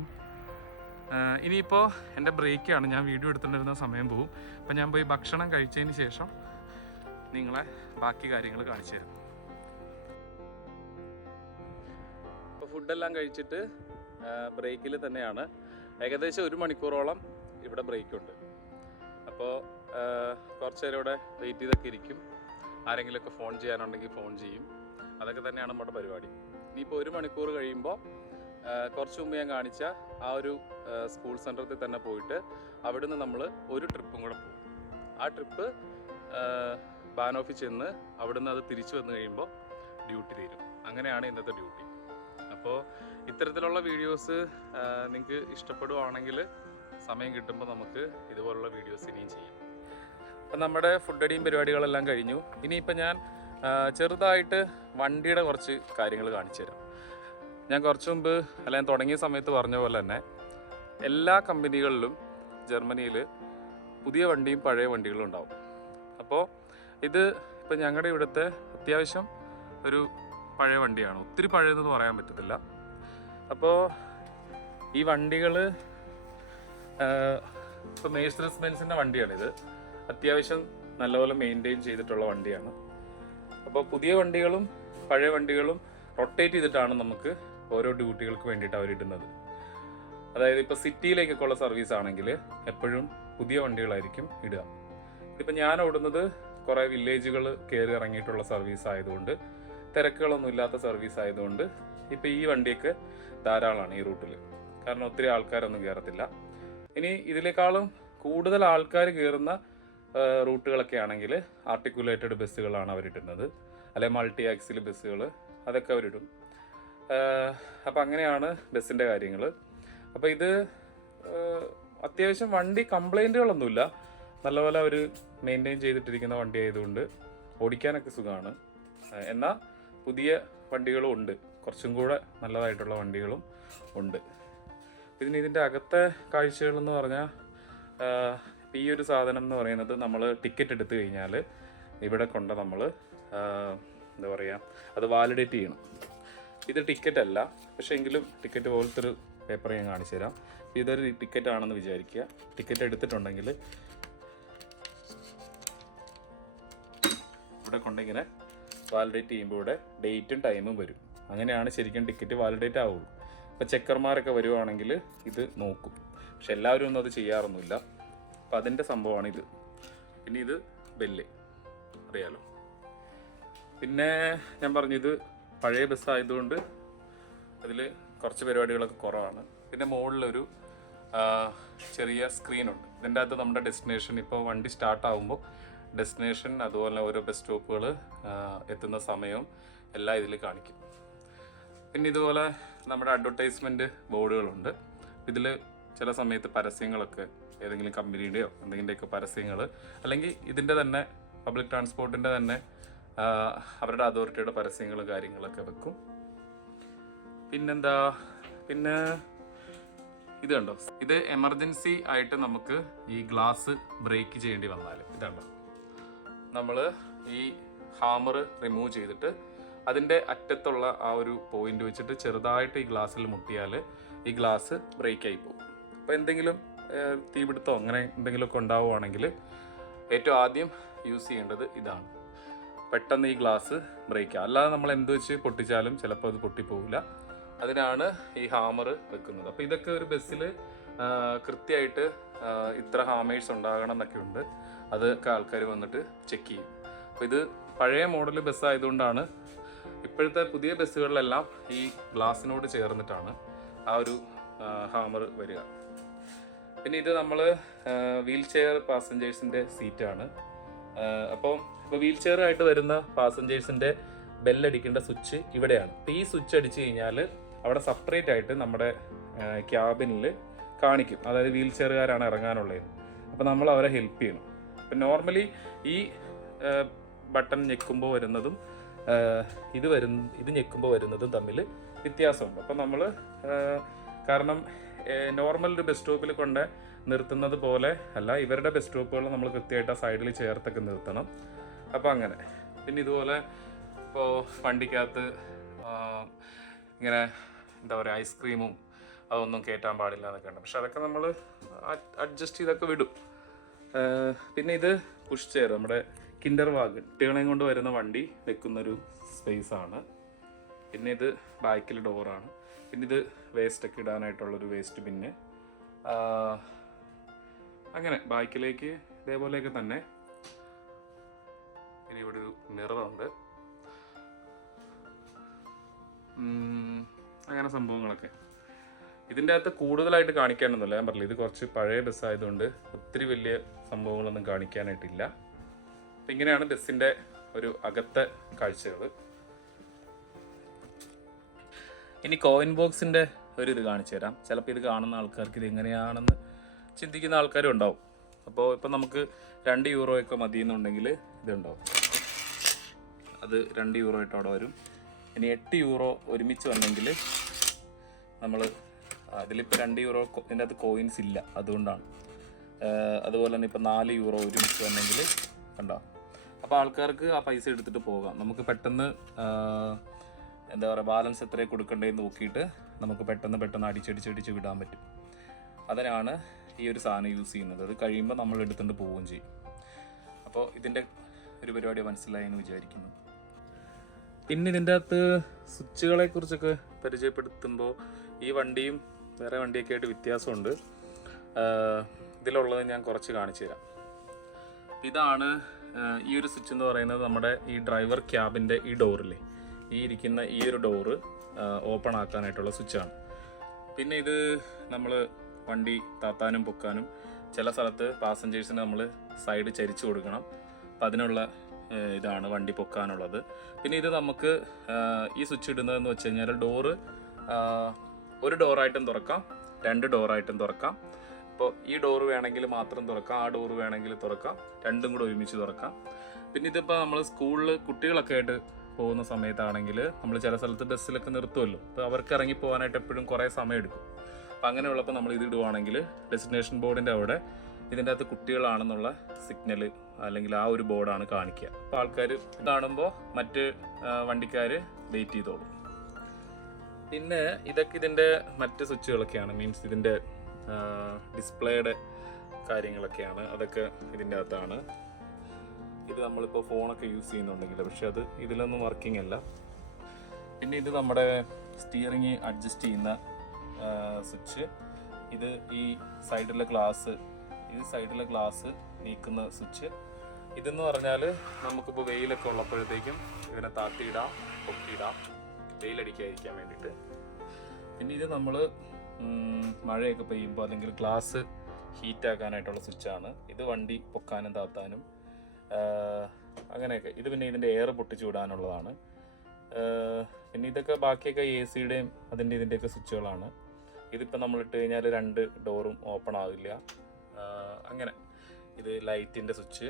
ഇനിയിപ്പോൾ എൻ്റെ ബ്രേക്കാണ്. ഞാൻ വീഡിയോ എടുത്തുകൊണ്ടിരുന്ന സമയം പോകും. അപ്പോൾ ഞാൻ പോയി ഭക്ഷണം കഴിച്ചതിന് ശേഷം നിങ്ങളെ ബാക്കി കാര്യങ്ങൾ കാണിച്ചു തരാം. ഇപ്പോൾ ഫുഡെല്ലാം കഴിച്ചിട്ട് ബ്രേക്കിൽ തന്നെയാണ്. ഏകദേശം 1 മണിക്കൂറോളം ഇവിടെ ബ്രേക്കുണ്ട്. അപ്പോൾ കുറച്ച് നേരം ഇവിടെ വെയിറ്റ് ചെയ്തൊക്കെ ഇരിക്കും. ആരെങ്കിലുമൊക്കെ ഫോൺ ചെയ്യാനുണ്ടെങ്കിൽ ഫോൺ ചെയ്യും. അതൊക്കെ തന്നെയാണ് നമ്മുടെ പരിപാടി. ഇനിയിപ്പോൾ 1 മണിക്കൂർ കഴിയുമ്പോൾ കുറച്ച് മുമ്പ് ഞാൻ കാണിച്ച ആ ഒരു സ്കൂൾ സെൻറ്ററിൽ തന്നെ പോയിട്ട് അവിടുന്ന് നമ്മൾ ഒരു ട്രിപ്പും കൂടെ പോകും. ആ ട്രിപ്പ് ബാനോഫിൽ ചെന്ന് അവിടുന്ന് അത് തിരിച്ചു വന്നു കഴിയുമ്പോൾ ഡ്യൂട്ടി തീരും. അങ്ങനെയാണ് ഇന്നത്തെ ഡ്യൂട്ടി. അപ്പോൾ ഇത്തരത്തിലുള്ള വീഡിയോസ് നിങ്ങൾക്ക് ഇഷ്ടപ്പെടുവാണെങ്കിൽ സമയം കിട്ടുമ്പോൾ നമുക്ക് ഇതുപോലുള്ള വീഡിയോസ് ഇനിയും ചെയ്യും. അപ്പം നമ്മുടെ ഫുഡ് അടിയും പരിപാടികളെല്ലാം കഴിഞ്ഞു. ഇനിയിപ്പോൾ ഞാൻ ചെറുതായിട്ട് വണ്ടിയുടെ കുറച്ച് കാര്യങ്ങൾ കാണിച്ചു തരാം. ഞാൻ കുറച്ച് മുമ്പ് ഞാൻ തുടങ്ങിയ സമയത്ത് പറഞ്ഞ പോലെ തന്നെ എല്ലാ കമ്പനികളിലും ജർമ്മനിയിൽ പുതിയ വണ്ടിയും പഴയ വണ്ടികളും ഉണ്ടാവും. അപ്പോൾ ഇത് ഇപ്പം ഞങ്ങളുടെ ഇവിടുത്തെ അത്യാവശ്യം ഒരു പഴയ വണ്ടിയാണ്. ഒത്തിരി പഴയതെന്ന് പറയാൻ പറ്റത്തില്ല. അപ്പോൾ ഈ വണ്ടികൾ ഇപ്പോൾ മെഴ്സിഡസ് ബെൻസിൻ്റെ വണ്ടിയാണിത്. അത്യാവശ്യം നല്ലപോലെ മെയിൻറ്റെയിൻ ചെയ്തിട്ടുള്ള വണ്ടിയാണ്. അപ്പോൾ പുതിയ വണ്ടികളും പഴയ വണ്ടികളും റൊട്ടേറ്റ് ചെയ്തിട്ടാണ് നമുക്ക് ഓരോ ഡ്യൂട്ടികൾക്ക് വേണ്ടിയിട്ട് അവരിടുന്നത്. അതായത് ഇപ്പോൾ സിറ്റിയിലേക്കൊക്കെ ഉള്ള സർവീസ് ആണെങ്കിൽ എപ്പോഴും പുതിയ വണ്ടികളായിരിക്കും ഇടുക. ഇതിപ്പോൾ ഞാൻ ഓടുന്നത് കുറേ വില്ലേജുകൾ കയറി ഇറങ്ങിയിട്ടുള്ള സർവീസ് ആയതുകൊണ്ട്, തിരക്കുകളൊന്നും ഇല്ലാത്ത സർവീസ് ആയതുകൊണ്ട് ഇപ്പോൾ ഈ വണ്ടിയൊക്കെ ധാരാളമാണ് ഈ റൂട്ടിൽ. കാരണം ഒത്തിരി ആൾക്കാരൊന്നും കയറത്തില്ല. ഇനി ഇതിനേക്കാളും കൂടുതൽ ആൾക്കാർ കയറുന്ന റൂട്ടുകളൊക്കെ ആണെങ്കിൽ ആർട്ടിക്കുലേറ്റഡ് ബസ്സുകളാണ് അവരിടുന്നത്, അല്ലെങ്കിൽ മൾട്ടി ആക്സിൽ ബസ്സുകൾ, അതൊക്കെ അവരിടും. അപ്പം അങ്ങനെയാണ് ബസ്സിൻ്റെ കാര്യങ്ങൾ. അപ്പോൾ ഇത് അത്യാവശ്യം വണ്ടി കംപ്ലൈൻറ്റുകളൊന്നുമില്ല, നല്ലപോലെ അവർ മെയിൻറ്റെയിൻ ചെയ്തിട്ടിരിക്കുന്ന വണ്ടി ആയതുകൊണ്ട് ഓടിക്കാനൊക്കെ സുഖമാണ്. എന്നാൽ പുതിയ വണ്ടികളും ഉണ്ട്, കുറച്ചും കൂടെ നല്ലതായിട്ടുള്ള വണ്ടികളും ഉണ്ട്. പിന്നെ ഇതിൻ്റെ അകത്തെ കാഴ്ചകളെന്ന് പറഞ്ഞാൽ, ഈ ഒരു സാധനം എന്ന് പറയുന്നത് നമ്മൾ ടിക്കറ്റ് എടുത്തു കഴിഞ്ഞാൽ ഇവിടെ കൊണ്ട് നമ്മൾ എന്താ പറയുക, അത് വാലിഡേറ്റ് ചെയ്യണം. ഇത് ടിക്കറ്റ് അല്ല, പക്ഷേ എങ്കിലും ടിക്കറ്റ് പോലത്തെ ഒരു പേപ്പർ ഞാൻ കാണിച്ചു തരാം. ഇതൊരു ടിക്കറ്റ് ആണെന്ന് വിചാരിക്കുക. ടിക്കറ്റ് എടുത്തിട്ടുണ്ടെങ്കിൽ ഇവിടെ കൊണ്ടിങ്ങനെ വാലിഡേറ്റ് ചെയ്യുമ്പോൾ ഇവിടെ ഡേറ്റും ടൈമും വരും. അങ്ങനെയാണ് ശരിക്കും ടിക്കറ്റ് വാലിഡേറ്റ് ആവുള്ളൂ. ഇപ്പോൾ ചെക്കർമാരൊക്കെ വരുവാണെങ്കിൽ ഇത് നോക്കും, പക്ഷെ എല്ലാവരും ഒന്നും അത് ചെയ്യാറൊന്നുമില്ല. അപ്പം അതിൻ്റെ സംഭവമാണ് ഇത്. പിന്നെ ഇത് ബെല്ല്, അറിയാലോ. പിന്നെ ഞാൻ പറഞ്ഞു ഇത് പഴയ ബസ്സായതുകൊണ്ട് അതിൽ കുറച്ച് പരിപാടികളൊക്കെ കുറവാണ്. പിന്നെ മുകളിലൊരു ചെറിയ സ്ക്രീനുണ്ട്. ഇതിൻ്റെ അകത്ത് നമ്മുടെ ഡെസ്റ്റിനേഷൻ, ഇപ്പോൾ വണ്ടി സ്റ്റാർട്ടാകുമ്പോൾ ഡെസ്റ്റിനേഷൻ, അതുപോലെ ഓരോ ബസ് സ്റ്റോപ്പുകൾ എത്തുന്ന സമയവും എല്ലാം ഇതിൽ കാണിക്കും. പിന്നെ ഇതുപോലെ നമ്മുടെ അഡ്വർടൈസ്മെൻറ്റ് ബോർഡുകളുണ്ട്. ഇതിൽ ചില സമയത്ത് പരസ്യങ്ങളൊക്കെ, ഏതെങ്കിലും കമ്പനിയുടെയോ എന്തെങ്കിലുമൊക്കെ പരസ്യങ്ങൾ, അല്ലെങ്കിൽ ഇതിൻ്റെ തന്നെ പബ്ലിക് ട്രാൻസ്പോർട്ടിൻ്റെ തന്നെ അവരുടെ അതോറിറ്റിയുടെ പരസ്യങ്ങൾ കാര്യങ്ങളൊക്കെ വെക്കും. പിന്നെന്താ, പിന്നെ ഇത് കണ്ടോ, ഇത് എമർജൻസി ആയിട്ട് നമുക്ക് ഈ ഗ്ലാസ് ബ്രേക്ക് ചെയ്യേണ്ടി വന്നാൽ ഇതാണോ, നമ്മൾ ഈ ഹാമർ റിമൂവ് ചെയ്തിട്ട് അതിൻ്റെ അറ്റത്തുള്ള ആ ഒരു പോയിന്റ് വെച്ചിട്ട് ചെറുതായിട്ട് ഈ ഗ്ലാസ്സിൽ മുട്ടിയാൽ ഈ ഗ്ലാസ് ബ്രേക്കായി പോകും. അപ്പോൾ എന്തെങ്കിലും തീപിടുത്തോ അങ്ങനെ എന്തെങ്കിലുമൊക്കെ ഉണ്ടാവുകയാണെങ്കിൽ ഏറ്റവും ആദ്യം യൂസ് ചെയ്യേണ്ടത് ഇതാണ്. പെട്ടെന്ന് ഈ ഗ്ലാസ് ബ്രേക്ക്. അല്ലാതെ നമ്മൾ എന്ത് വെച്ച് പൊട്ടിച്ചാലും ചിലപ്പോൾ അത് പൊട്ടിപ്പോവില്ല. അതിനാണ് ഈ ഹാമർ വെക്കുന്നത്. അപ്പോൾ ഇതൊക്കെ ഒരു ബസ്സിൽ കൃത്യമായിട്ട് ഇത്ര ഹാമേഴ്സ് ഉണ്ടാകണം എന്നൊക്കെ ഉണ്ട്. അതൊക്കെ ആൾക്കാർ വന്നിട്ട് ചെക്ക് ചെയ്യും. അപ്പോൾ ഇത് പഴയ മോഡൽ ബസ്സായതുകൊണ്ടാണ് ഇപ്പോഴത്തെ പുതിയ ബസ്സുകളിലെല്ലാം ഈ ഗ്ലാസ്സിനോട് ചേർന്നിട്ടാണ് ആ ഒരു ഹാമർ വരിക. പിന്നെ ഇത് നമ്മൾ വീൽ ചെയർ പാസഞ്ചേഴ്സിൻ്റെ സീറ്റാണ്. അപ്പോൾ വീൽ ചെയർ ആയിട്ട് വരുന്ന പാസഞ്ചേഴ്സിൻ്റെ ബെല്ലടിക്കേണ്ട സ്വിച്ച് ഇവിടെയാണ്. അപ്പോൾ ഈ സ്വിച്ച് അടിച്ചു കഴിഞ്ഞാൽ അവിടെ സെപ്പറേറ്റ് ആയിട്ട് നമ്മുടെ ക്യാബിനിൽ കാണിക്കും, അതായത് വീൽ ചെയറുകാരാണ് ഇറങ്ങാനുള്ളത്. അപ്പോൾ നമ്മൾ അവരെ ഹെൽപ്പ് ചെയ്യണം. അപ്പം നോർമലി ഈ ബട്ടൺ ഞെക്കുമ്പോൾ വരുന്നതും ഇത് ഞെക്കുമ്പോൾ വരുന്നതും തമ്മിൽ വ്യത്യാസമുണ്ട്. അപ്പം നമ്മൾ കാരണം നോർമൽ ഒരു ബസ് സ്റ്റോപ്പിൽ കൊണ്ട് നിർത്തുന്നത് പോലെ അല്ല, ഇവരുടെ ബസ് സ്റ്റോപ്പുകൾ നമ്മൾ കൃത്യമായിട്ട് ആ സൈഡിൽ ചേർത്തൊക്കെ നിർത്തണം. അപ്പോൾ അങ്ങനെ. പിന്നെ ഇതുപോലെ ഇപ്പോൾ വണ്ടിക്കകത്ത് ഇങ്ങനെ എന്താ പറയുക, ഐസ്ക്രീമും അതൊന്നും കയറ്റാൻ പാടില്ല എന്നൊക്കെ ഉണ്ട്. പക്ഷെ അതൊക്കെ നമ്മൾ അഡ്ജസ്റ്റ് ചെയ്തൊക്കെ വിടും. പിന്നെ ഇത് പുഷ് ചെയർ, നമ്മുടെ കിൻഡർ വാഗൺ, കുട്ടികളെയും കൊണ്ട് വരുന്ന വണ്ടി വെക്കുന്നൊരു സ്പേസാണ്. പിന്നെ ഇത് ബാക്കിൽ ഡോറാണ്. പിന്നെ ഇത് വേസ്റ്റൊക്കെ ഇടാനായിട്ടുള്ളൊരു വേസ്റ്റ് ബിന്ന്. അങ്ങനെ ബാക്കിലേക്ക് ഇതേപോലെയൊക്കെ തന്നെ. ഇനി ഇവിടെ ഒരു മിററുണ്ട്. അങ്ങനെ സംഭവങ്ങളൊക്കെ. ഇതിൻ്റെ അകത്ത് കൂടുതലായിട്ട് കാണിക്കാനൊന്നുമില്ല. ഞാൻ പറഞ്ഞില്ല, ഇത് കുറച്ച് പഴയ ബസ്സായതുകൊണ്ട് ഒത്തിരി വലിയ സംഭവങ്ങളൊന്നും കാണിക്കാനായിട്ടില്ല. അപ്പം ഇങ്ങനെയാണ് ബസ്സിൻ്റെ ഒരു അകത്തെ കാഴ്ചകൾ. ഇനി കോയിൻ ബോക്സിൻ്റെ ഒരു ഇത് കാണിച്ചു തരാം. ചിലപ്പോൾ ഇത് കാണുന്ന ആൾക്കാർക്ക് ഇത് എങ്ങനെയാണെന്ന് ചിന്തിക്കുന്ന ആൾക്കാരും ഉണ്ടാവും. അപ്പോൾ ഇപ്പം നമുക്ക് 2 യൂറോയൊക്കെ മതിയെന്നുണ്ടെങ്കിൽ ഇതുണ്ടാവും. അത് 2 യൂറോ ആയിട്ട് അവിടെ വരും. ഇനി 8 യൂറോ ഒരുമിച്ച് വന്നെങ്കിൽ നമ്മൾ അതിലിപ്പോൾ 2 യൂറോ ഇതിൻ്റെ അകത്ത് കോയിൻസ് ഇല്ല, അതുകൊണ്ടാണ്. അതുപോലെ തന്നെ ഇപ്പോൾ 4 യൂറോ ഒരുമിച്ച് വന്നെങ്കിൽ കണ്ടോ. അപ്പോൾ ആൾക്കാർക്ക് ആ പൈസ എടുത്തിട്ട് പോകാം. നമുക്ക് പെട്ടെന്ന് എന്താ പറയുക, ബാലൻസ് എത്രയാണ് കൊടുക്കേണ്ടതെന്ന് നോക്കിയിട്ട് നമുക്ക് പെട്ടെന്ന് അടിച്ചടിച്ച് വിടാൻ പറ്റും. അതിനാണ് ഈ ഒരു സാധനം യൂസ് ചെയ്യുന്നത്. അത് കഴിയുമ്പോൾ നമ്മൾ എടുത്തുകൊണ്ട് പോവുകയും ചെയ്യും. അപ്പോൾ ഇതിൻ്റെ ഒരു പരിപാടി മനസ്സിലായി എന്ന് വിചാരിക്കുന്നു. പിന്നെ ഇതിൻ്റെ അകത്ത് സ്വിച്ചുകളെ കുറിച്ചൊക്കെ പരിചയപ്പെടുത്തുമ്പോൾ ഈ വണ്ടിയും വേറെ വണ്ടിയൊക്കെ ആയിട്ട് വ്യത്യാസമുണ്ട്. ഇതിലുള്ളത് ഞാൻ കുറച്ച് കാണിച്ചു തരാം. ഇതാണ് ഈ ഒരു സ്വിച്ച് എന്ന് പറയുന്നത്. നമ്മുടെ ഈ ഡ്രൈവർ ക്യാബിൻ്റെ ഈ ഡോറില്ലേ, ഈ ഇരിക്കുന്ന ഈ ഒരു ഡോറ് ഓപ്പൺ ആക്കാനായിട്ടുള്ള സ്വിച്ചാണ്. പിന്നെ ഇത് നമ്മൾ വണ്ടി താത്താനും പൊക്കാനും, ചില സ്ഥലത്ത് പാസഞ്ചേഴ്സിന് നമ്മൾ സൈഡ് ചരിച്ചു കൊടുക്കണം. അപ്പം അതിനുള്ള ഇതാണ് വണ്ടി പൊക്കാനുള്ളത്. പിന്നെ ഇത് നമുക്ക് ഈ സ്വിച്ച് ഇടുന്നതെന്ന് വെച്ച് കഴിഞ്ഞാൽ ഡോറ് ഒരു ഡോറായിട്ടും തുറക്കാം, 2 ഡോറായിട്ടും തുറക്കാം. ഇപ്പോൾ ഈ ഡോറ് വേണമെങ്കിൽ മാത്രം തുറക്കാം, ആ ഡോറ് വേണമെങ്കിൽ തുറക്കാം, രണ്ടും കൂടെ ഒരുമിച്ച് തുറക്കാം. പിന്നെ ഇതിപ്പോൾ നമ്മൾ സ്കൂളിൽ കുട്ടികളൊക്കെ ആയിട്ട് പോകുന്ന സമയത്താണെങ്കിൽ നമ്മൾ ചില സ്ഥലത്ത് ബസ്സിലൊക്കെ നിർത്തുമല്ലോ, അപ്പോൾ അവർക്ക് ഇറങ്ങി പോകാനായിട്ട് എപ്പോഴും കുറേ സമയം എടുക്കും. അപ്പോൾ അങ്ങനെയുള്ളപ്പോൾ നമ്മൾ ഇത് ഇടുവാണെങ്കിൽ ഡെസ്റ്റിനേഷൻ ബോർഡിൻ്റെ അവിടെ ഇതിൻ്റെ അകത്ത് കുട്ടികളാണെന്നുള്ള സിഗ്നൽ അല്ലെങ്കിൽ ആ ഒരു ബോർഡാണ് കാണിക്കുക. അപ്പോൾ ആൾക്കാർ കാണുമ്പോൾ മറ്റ് വണ്ടിക്കാർ വെയിറ്റ് ചെയ്തോളും. പിന്നെ ഇതൊക്കെ ഇതിൻ്റെ മറ്റ് സ്വിച്ചുകളൊക്കെയാണ്, മീൻസ് ഇതിൻ്റെ ഡിസ്പ്ലേയുടെ കാര്യങ്ങളൊക്കെയാണ്. അതൊക്കെ ഇതിൻ്റെ അകത്താണ്. ഇത് നമ്മളിപ്പോൾ ഫോണൊക്കെ യൂസ് ചെയ്യുന്നുണ്ടെങ്കിൽ, പക്ഷെ അത് ഇതിലൊന്നും വർക്കിംഗ് അല്ല. പിന്നെ ഇത് നമ്മുടെ സ്റ്റിയറിങ് അഡ്ജസ്റ്റ് ചെയ്യുന്ന സ്വിച്ച്. ഇത് ഈ സൈഡിലെ ഗ്ലാസ് നീക്കുന്ന സ്വിച്ച്. ഇതെന്ന് പറഞ്ഞാൽ നമുക്കിപ്പോൾ വെയിലൊക്കെ ഉള്ളപ്പോഴത്തേക്കും ഇതിനെ താത്തിയിടാം, പൊക്കിയിടാം, വെയിലടിക്കാതിരിക്കാൻ വേണ്ടിയിട്ട്. പിന്നെ ഇത് നമ്മൾ മഴയൊക്കെ പെയ്യുമ്പോൾ അല്ലെങ്കിൽ ഗ്ലാസ് ഹീറ്റാക്കാനായിട്ടുള്ള സ്വിച്ചാണ്. ഇത് വണ്ടി പൊക്കാനും താത്താനും അങ്ങനെയൊക്കെ. ഇത് പിന്നെ ഇതിൻ്റെ എയർ പൊട്ടിച്ചു വിടാനുള്ളതാണ്. പിന്നെ ഇതൊക്കെ ബാക്കിയൊക്കെ AC-യുടെയും ഇതിൻ്റെയൊക്കെ സ്വിച്ചുകളാണ്. ഇതിപ്പോൾ നമ്മൾ ഇട്ട് കഴിഞ്ഞാൽ 2 ഡോറും ഓപ്പൺ ആവില്ല. അങ്ങനെ ഇത് ലൈറ്റിൻ്റെ സ്വിച്ച്,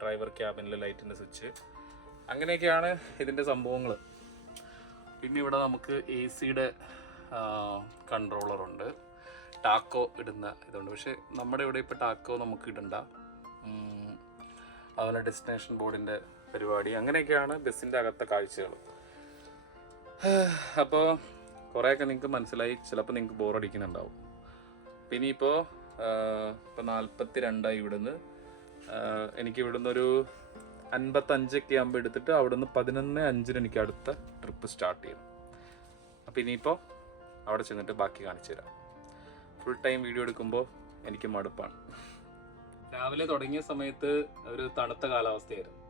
ഡ്രൈവർ ക്യാബിനിലെ ലൈറ്റിൻ്റെ സ്വിച്ച്, അങ്ങനെയൊക്കെയാണ് ഇതിൻ്റെ സംഭവങ്ങൾ. പിന്നെ ഇവിടെ നമുക്ക് AC-യുടെ കൺട്രോളറുണ്ട്, ടാക്കോ ഇടുന്ന ഇതുണ്ട്. പക്ഷെ നമ്മുടെ ഇവിടെ ഇപ്പോൾ ടാക്കോ നമുക്ക് ഇടണ്ട. അതുപോലെ ഡെസ്റ്റിനേഷൻ ബോർഡിൻ്റെ പരിപാടി, അങ്ങനെയൊക്കെയാണ് ബസ്സിൻ്റെ അകത്തെ കാഴ്ചകൾ. അപ്പോൾ കുറേയൊക്കെ നിങ്ങൾക്ക് മനസ്സിലായി, ചിലപ്പോൾ നിങ്ങൾക്ക് ബോറടിക്കുന്നുണ്ടാവും. പിന്നെ ഇപ്പോൾ 42 ഇവിടുന്ന് എനിക്ക് ഇവിടുന്ന് ഒരു 55 ആകുമ്പോൾ എടുത്തിട്ട് അവിടുന്ന് 11:05 എനിക്ക് അടുത്ത ട്രിപ്പ് സ്റ്റാർട്ട് ചെയ്യണം. അപ്പോൾ ഇനിയിപ്പോൾ അവിടെ ചെന്നിട്ട് ബാക്കി കാണിച്ചു തരാം. ഫുൾ ടൈം വീഡിയോ എടുക്കുമ്പോൾ എനിക്ക് മടുപ്പാണ്. രാവിലെ തുടങ്ങിയ സമയത്ത് ഒരു തണുത്ത കാലാവസ്ഥയായിരുന്നു.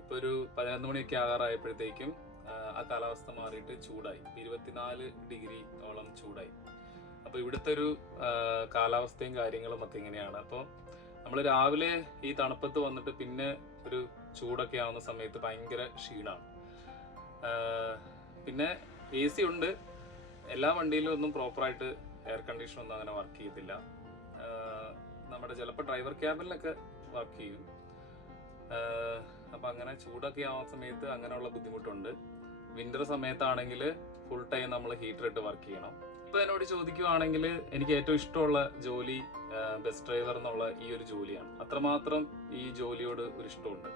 ഇപ്പോൾ ഒരു 11 മണിയൊക്കെ ആകാറായപ്പോഴത്തേക്കും ആ കാലാവസ്ഥ മാറിയിട്ട് ചൂടായി. 24 ഡിഗ്രിയോളം ചൂടായി. അപ്പോൾ ഇവിടുത്തെ ഒരു കാലാവസ്ഥയും കാര്യങ്ങളും ഒക്കെ ഇങ്ങനെയാണ്. അപ്പോൾ നമ്മൾ രാവിലെ ഈ തണുപ്പത്ത് വന്നിട്ട് പിന്നെ ഒരു ചൂടൊക്കെ ആവുന്ന സമയത്ത് ഭയങ്കര ക്ഷീണമാണ്. പിന്നെ AC ഉണ്ട്, എല്ലാ വണ്ടിയിലും ഒന്നും പ്രോപ്പറായിട്ട് എയർ കണ്ടീഷൻ ഒന്നും അങ്ങനെ വർക്ക് ചെയ്യത്തില്ല. നമ്മുടെ ചിലപ്പോൾ ഡ്രൈവർ ക്യാബിനിലൊക്കെ വർക്ക് ചെയ്യും. അപ്പം അങ്ങനെ ചൂടൊക്കെ ആവുന്ന സമയത്ത് അങ്ങനെയുള്ള ബുദ്ധിമുട്ടുണ്ട്. വിൻ്റർ സമയത്താണെങ്കിൽ ഫുൾ ടൈം നമ്മൾ ഹീറ്റർ ഇട്ട് വർക്ക് ചെയ്യണം. ഇപ്പോൾ എന്നോട് ചോദിക്കുവാണെങ്കിൽ എനിക്ക് ഏറ്റവും ഇഷ്ടമുള്ള ജോലി ബസ് ഡ്രൈവർ എന്നുള്ള ഈ ഒരു ജോലിയാണ്. അത്രമാത്രം ഈ ജോലിയോട് ഒരു ഇഷ്ടമുണ്ട്.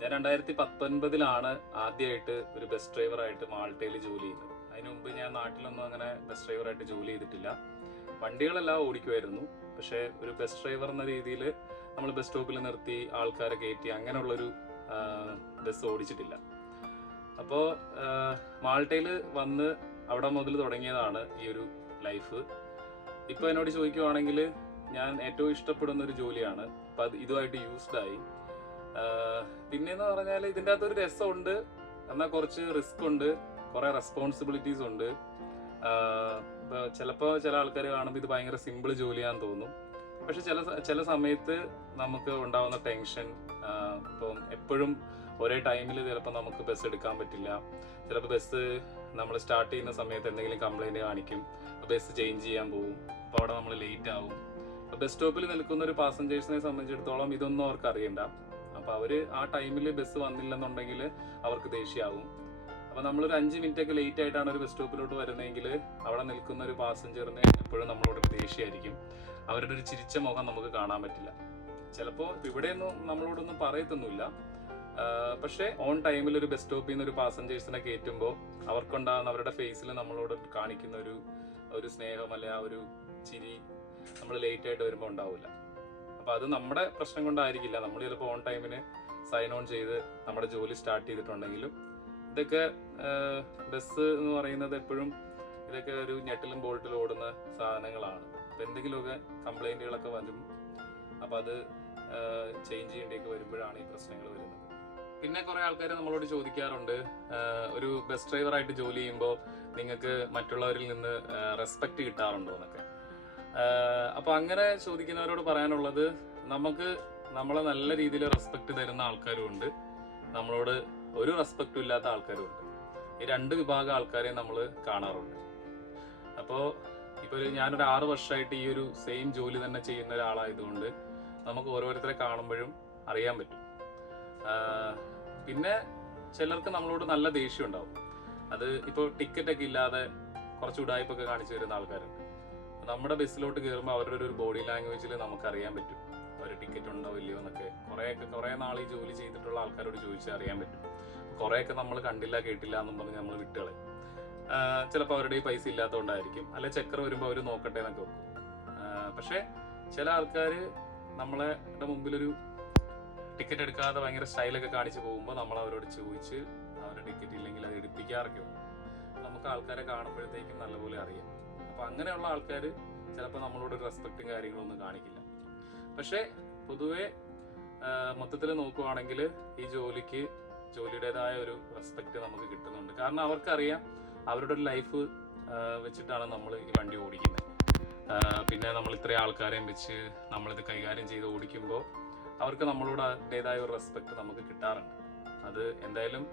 ഞാൻ 2019 ആദ്യമായിട്ട് ഒരു ബസ് ഡ്രൈവറായിട്ട് മാൾട്ടയിൽ ജോലി ചെയ്തത്. അതിനു മുമ്പ് ഞാൻ നാട്ടിലൊന്നും അങ്ങനെ ബസ് ഡ്രൈവറായിട്ട് ജോലി ചെയ്തിട്ടില്ല. വണ്ടികളെല്ലാം ഓടിക്കുമായിരുന്നു, പക്ഷേ ഒരു ബസ് ഡ്രൈവർ എന്ന രീതിയിൽ നമ്മൾ ബസ് സ്റ്റോപ്പിൽ നിർത്തി ആൾക്കാരെ കയറ്റി അങ്ങനെയുള്ളൊരു ബസ് ഓടിച്ചിട്ടില്ല. അപ്പോൾ മാൾട്ടയിൽ വന്ന് അവിടെ മുതൽ തുടങ്ങിയതാണ് ഈ ഒരു ലൈഫ്. ഇപ്പോൾ എന്നോട് ചോദിക്കുവാണെങ്കിൽ ഞാൻ ഏറ്റവും ഇഷ്ടപ്പെടുന്ന ഒരു ജോലിയാണ്. അപ്പം അത് ഇതുമായിട്ട് യൂസ്ഡായി. പിന്നെയെന്ന് പറഞ്ഞാൽ ഇതിൻ്റെ അകത്തൊരു രസമുണ്ട്, എന്നാൽ കുറച്ച് റിസ്ക് ഉണ്ട്, കുറേ റെസ്പോൺസിബിലിറ്റീസ് ഉണ്ട്. ചിലപ്പോൾ ചില ആൾക്കാർ കാണുമ്പോൾ ഇത് ഭയങ്കര സിമ്പിൾ ജോലിയാന്ന് തോന്നും. പക്ഷെ ചില സമയത്ത് നമുക്ക് ഉണ്ടാകുന്ന ടെൻഷൻ, ഇപ്പം എപ്പോഴും ഒരേ ടൈമിൽ ചിലപ്പോൾ നമുക്ക് ബസ് എടുക്കാൻ പറ്റില്ല. ചിലപ്പോൾ ബസ് നമ്മൾ സ്റ്റാർട്ട് ചെയ്യുന്ന സമയത്ത് എന്തെങ്കിലും കംപ്ലൈൻറ്റ് കാണിക്കും, ബസ് ചേഞ്ച് ചെയ്യാൻ പോകും, അപ്പോൾ അവിടെ നമ്മൾ ലേറ്റ് ആവും. അപ്പോൾ ബസ് സ്റ്റോപ്പിൽ നിൽക്കുന്ന ഒരു പാസഞ്ചേഴ്സിനെ സംബന്ധിച്ചിടത്തോളം ഇതൊന്നും അവർക്ക് അറിയണ്ട. അപ്പോൾ അവർ ആ ടൈമിൽ ബസ് വന്നില്ലെന്നുണ്ടെങ്കിൽ അവർക്ക് ദേഷ്യമാവും. അപ്പോൾ നമ്മളൊരു 5 മിനിറ്റൊക്കെ ലേറ്റ് ആയിട്ടാണ് ഒരു ബസ് സ്റ്റോപ്പിലോട്ട് വരുന്നതെങ്കിൽ അവിടെ നിൽക്കുന്ന ഒരു പാസഞ്ചറിന് എപ്പോഴും നമ്മളോടൊരു ദേഷ്യമായിരിക്കും. അവരുടെ ഒരു ചിരിച്ച മുഖം നമുക്ക് കാണാൻ പറ്റില്ല. ചിലപ്പോൾ ഇവിടെയൊന്നും നമ്മളോടൊന്നും പറയത്തൊന്നുമില്ല, പക്ഷേ ഓൺ ടൈമിൽ ഒരു ബസ് സ്റ്റോപ്പിൽ നിന്ന് ഒരു പാസഞ്ചേഴ്സിനെ കയറ്റുമ്പോൾ അവർക്കുണ്ടാകുന്ന അവരുടെ ഫേസിൽ നമ്മളോട് കാണിക്കുന്ന ഒരു സ്നേഹം അല്ലെ ആ ഒരു ചിരി നമ്മൾ ലേറ്റ് ആയിട്ട് വരുമ്പോൾ ഉണ്ടാവില്ല. അപ്പോൾ അത് നമ്മുടെ പ്രശ്നം കൊണ്ടായിരിക്കില്ല. നമ്മൾ ചിലപ്പോൾ ഓൺ ടൈമിന് സൈൻ ഓൺ ചെയ്ത് നമ്മുടെ ജോലി സ്റ്റാർട്ട് ചെയ്തിട്ടുണ്ടെങ്കിലും ഇതൊക്കെ ബസ് എന്ന് പറയുന്നത് എപ്പോഴും ഇതൊക്കെ ഒരു ഞെട്ടിലും ബോൾട്ടിലും ഓടുന്ന സാധനങ്ങളാണ്. അപ്പോൾ എന്തെങ്കിലുമൊക്കെ കംപ്ലൈൻറ്റുകളൊക്കെ വരും. അപ്പോൾ അത് ചേഞ്ച് ചെയ്യേണ്ടിയൊക്കെ വരുമ്പോഴാണ് ഈ പ്രശ്നങ്ങൾ വരുന്നത്. പിന്നെ കുറേ ആൾക്കാർ നമ്മളോട് ചോദിക്കാറുണ്ട്, ഒരു ബസ് ഡ്രൈവറായിട്ട് ജോലി ചെയ്യുമ്പോൾ നിങ്ങൾക്ക് മറ്റുള്ളവരിൽ നിന്ന് റെസ്പെക്റ്റ് കിട്ടാറുണ്ടോ എന്നൊക്കെ. അപ്പോൾ അങ്ങനെ ചോദിക്കുന്നവരോട് പറയാനുള്ളത്, നമ്മളെ നല്ല രീതിയിൽ റെസ്പെക്റ്റ് തരുന്ന ആൾക്കാരും ഉണ്ട്, നമ്മളോട് ഒരു റെസ്പെക്റ്റും ഇല്ലാത്ത ആൾക്കാരും ഉണ്ട്. ഈ രണ്ട് വിഭാഗം ആൾക്കാരെ നമ്മൾ കാണാറുണ്ട്. അപ്പോൾ ഇപ്പോൾ ഞാനൊരു 6 വർഷമായിട്ട് ഈ ഒരു സെയിം ജോലി തന്നെ ചെയ്യുന്ന ഒരാളായതുകൊണ്ട് നമുക്ക് ഓരോരുത്തരെ കാണുമ്പോഴും അറിയാൻ പറ്റും. പിന്നെ ചിലർക്ക് നമ്മളോട് നല്ല ദേഷ്യം ഉണ്ടാവും. അത് ഇപ്പോൾ ടിക്കറ്റൊക്കെ ഇല്ലാതെ കുറച്ച് ഉടായ്പൊക്കെ കാണിച്ചു വരുന്ന ആൾക്കാരുണ്ട്. നമ്മുടെ ബസ്സിലോട്ട് കയറുമ്പോൾ അവരുടെ ഒരു ബോഡി ലാംഗ്വേജിൽ നമുക്കറിയാൻ പറ്റും അവർ ടിക്കറ്റ് ഉണ്ടോ ഇല്ലയോ എന്നൊക്കെ. കുറേ നാൾ ഈ ജോലി ചെയ്തിട്ടുള്ള ആൾക്കാരോട് ചോദിച്ചാൽ അറിയാൻ പറ്റും. കുറേയൊക്കെ നമ്മൾ കണ്ടില്ല കേട്ടില്ല എന്നും പറഞ്ഞ് നമ്മൾ വിട്ടുകളയും. ചിലപ്പോൾ അവരുടെ ഈ പൈസ ഇല്ലാത്തതുകൊണ്ടായിരിക്കും, അല്ലെ ചക്കർ വരുമ്പോൾ അവർ നോക്കട്ടെ എന്നൊക്കെ വെക്കും. പക്ഷേ ചില ആൾക്കാർ നമ്മളുടെ മുമ്പിലൊരു ടിക്കറ്റ് എടുക്കാതെ ഭയങ്കര സ്റ്റൈലൊക്കെ കാണിച്ച് പോകുമ്പോൾ നമ്മൾ അവരോട് ചോദിച്ച് അവരുടെ ടിക്കറ്റ് ഇല്ലെങ്കിൽ അത് എടുപ്പിക്കാറൊക്കെ ഉണ്ട്. നമുക്ക് ആൾക്കാരെ കാണുമ്പോഴത്തേക്കും നല്ലപോലെ അറിയാം. അപ്പോൾ അങ്ങനെയുള്ള ആൾക്കാർ ചിലപ്പോൾ നമ്മളോട് റെസ്പെക്റ്റും കാര്യങ്ങളൊന്നും കാണിക്കില്ല. പക്ഷേ പൊതുവെ മൊത്തത്തിൽ നോക്കുവാണെങ്കിൽ ഈ ജോലിയുടേതായ ഒരു റെസ്പെക്റ്റ് നമുക്ക് കിട്ടുന്നുണ്ട്. കാരണം അവർക്കറിയാം അവരുടെ ഒരു ലൈഫ് വെച്ചിട്ടാണ് നമ്മൾ ഈ വണ്ടി ഓടിക്കുന്നത്. പിന്നെ നമ്മൾ ഇത്രയും ആൾക്കാരെയും വെച്ച് നമ്മളിത് കൈകാര്യം ചെയ്ത് ഓടിക്കുമ്പോൾ അവർക്ക് നമ്മളോട് അതിൻ്റെതായ ഒരു റെസ്പെക്റ്റ് നമുക്ക് കിട്ടാറുണ്ട്. അത് എന്തായാലും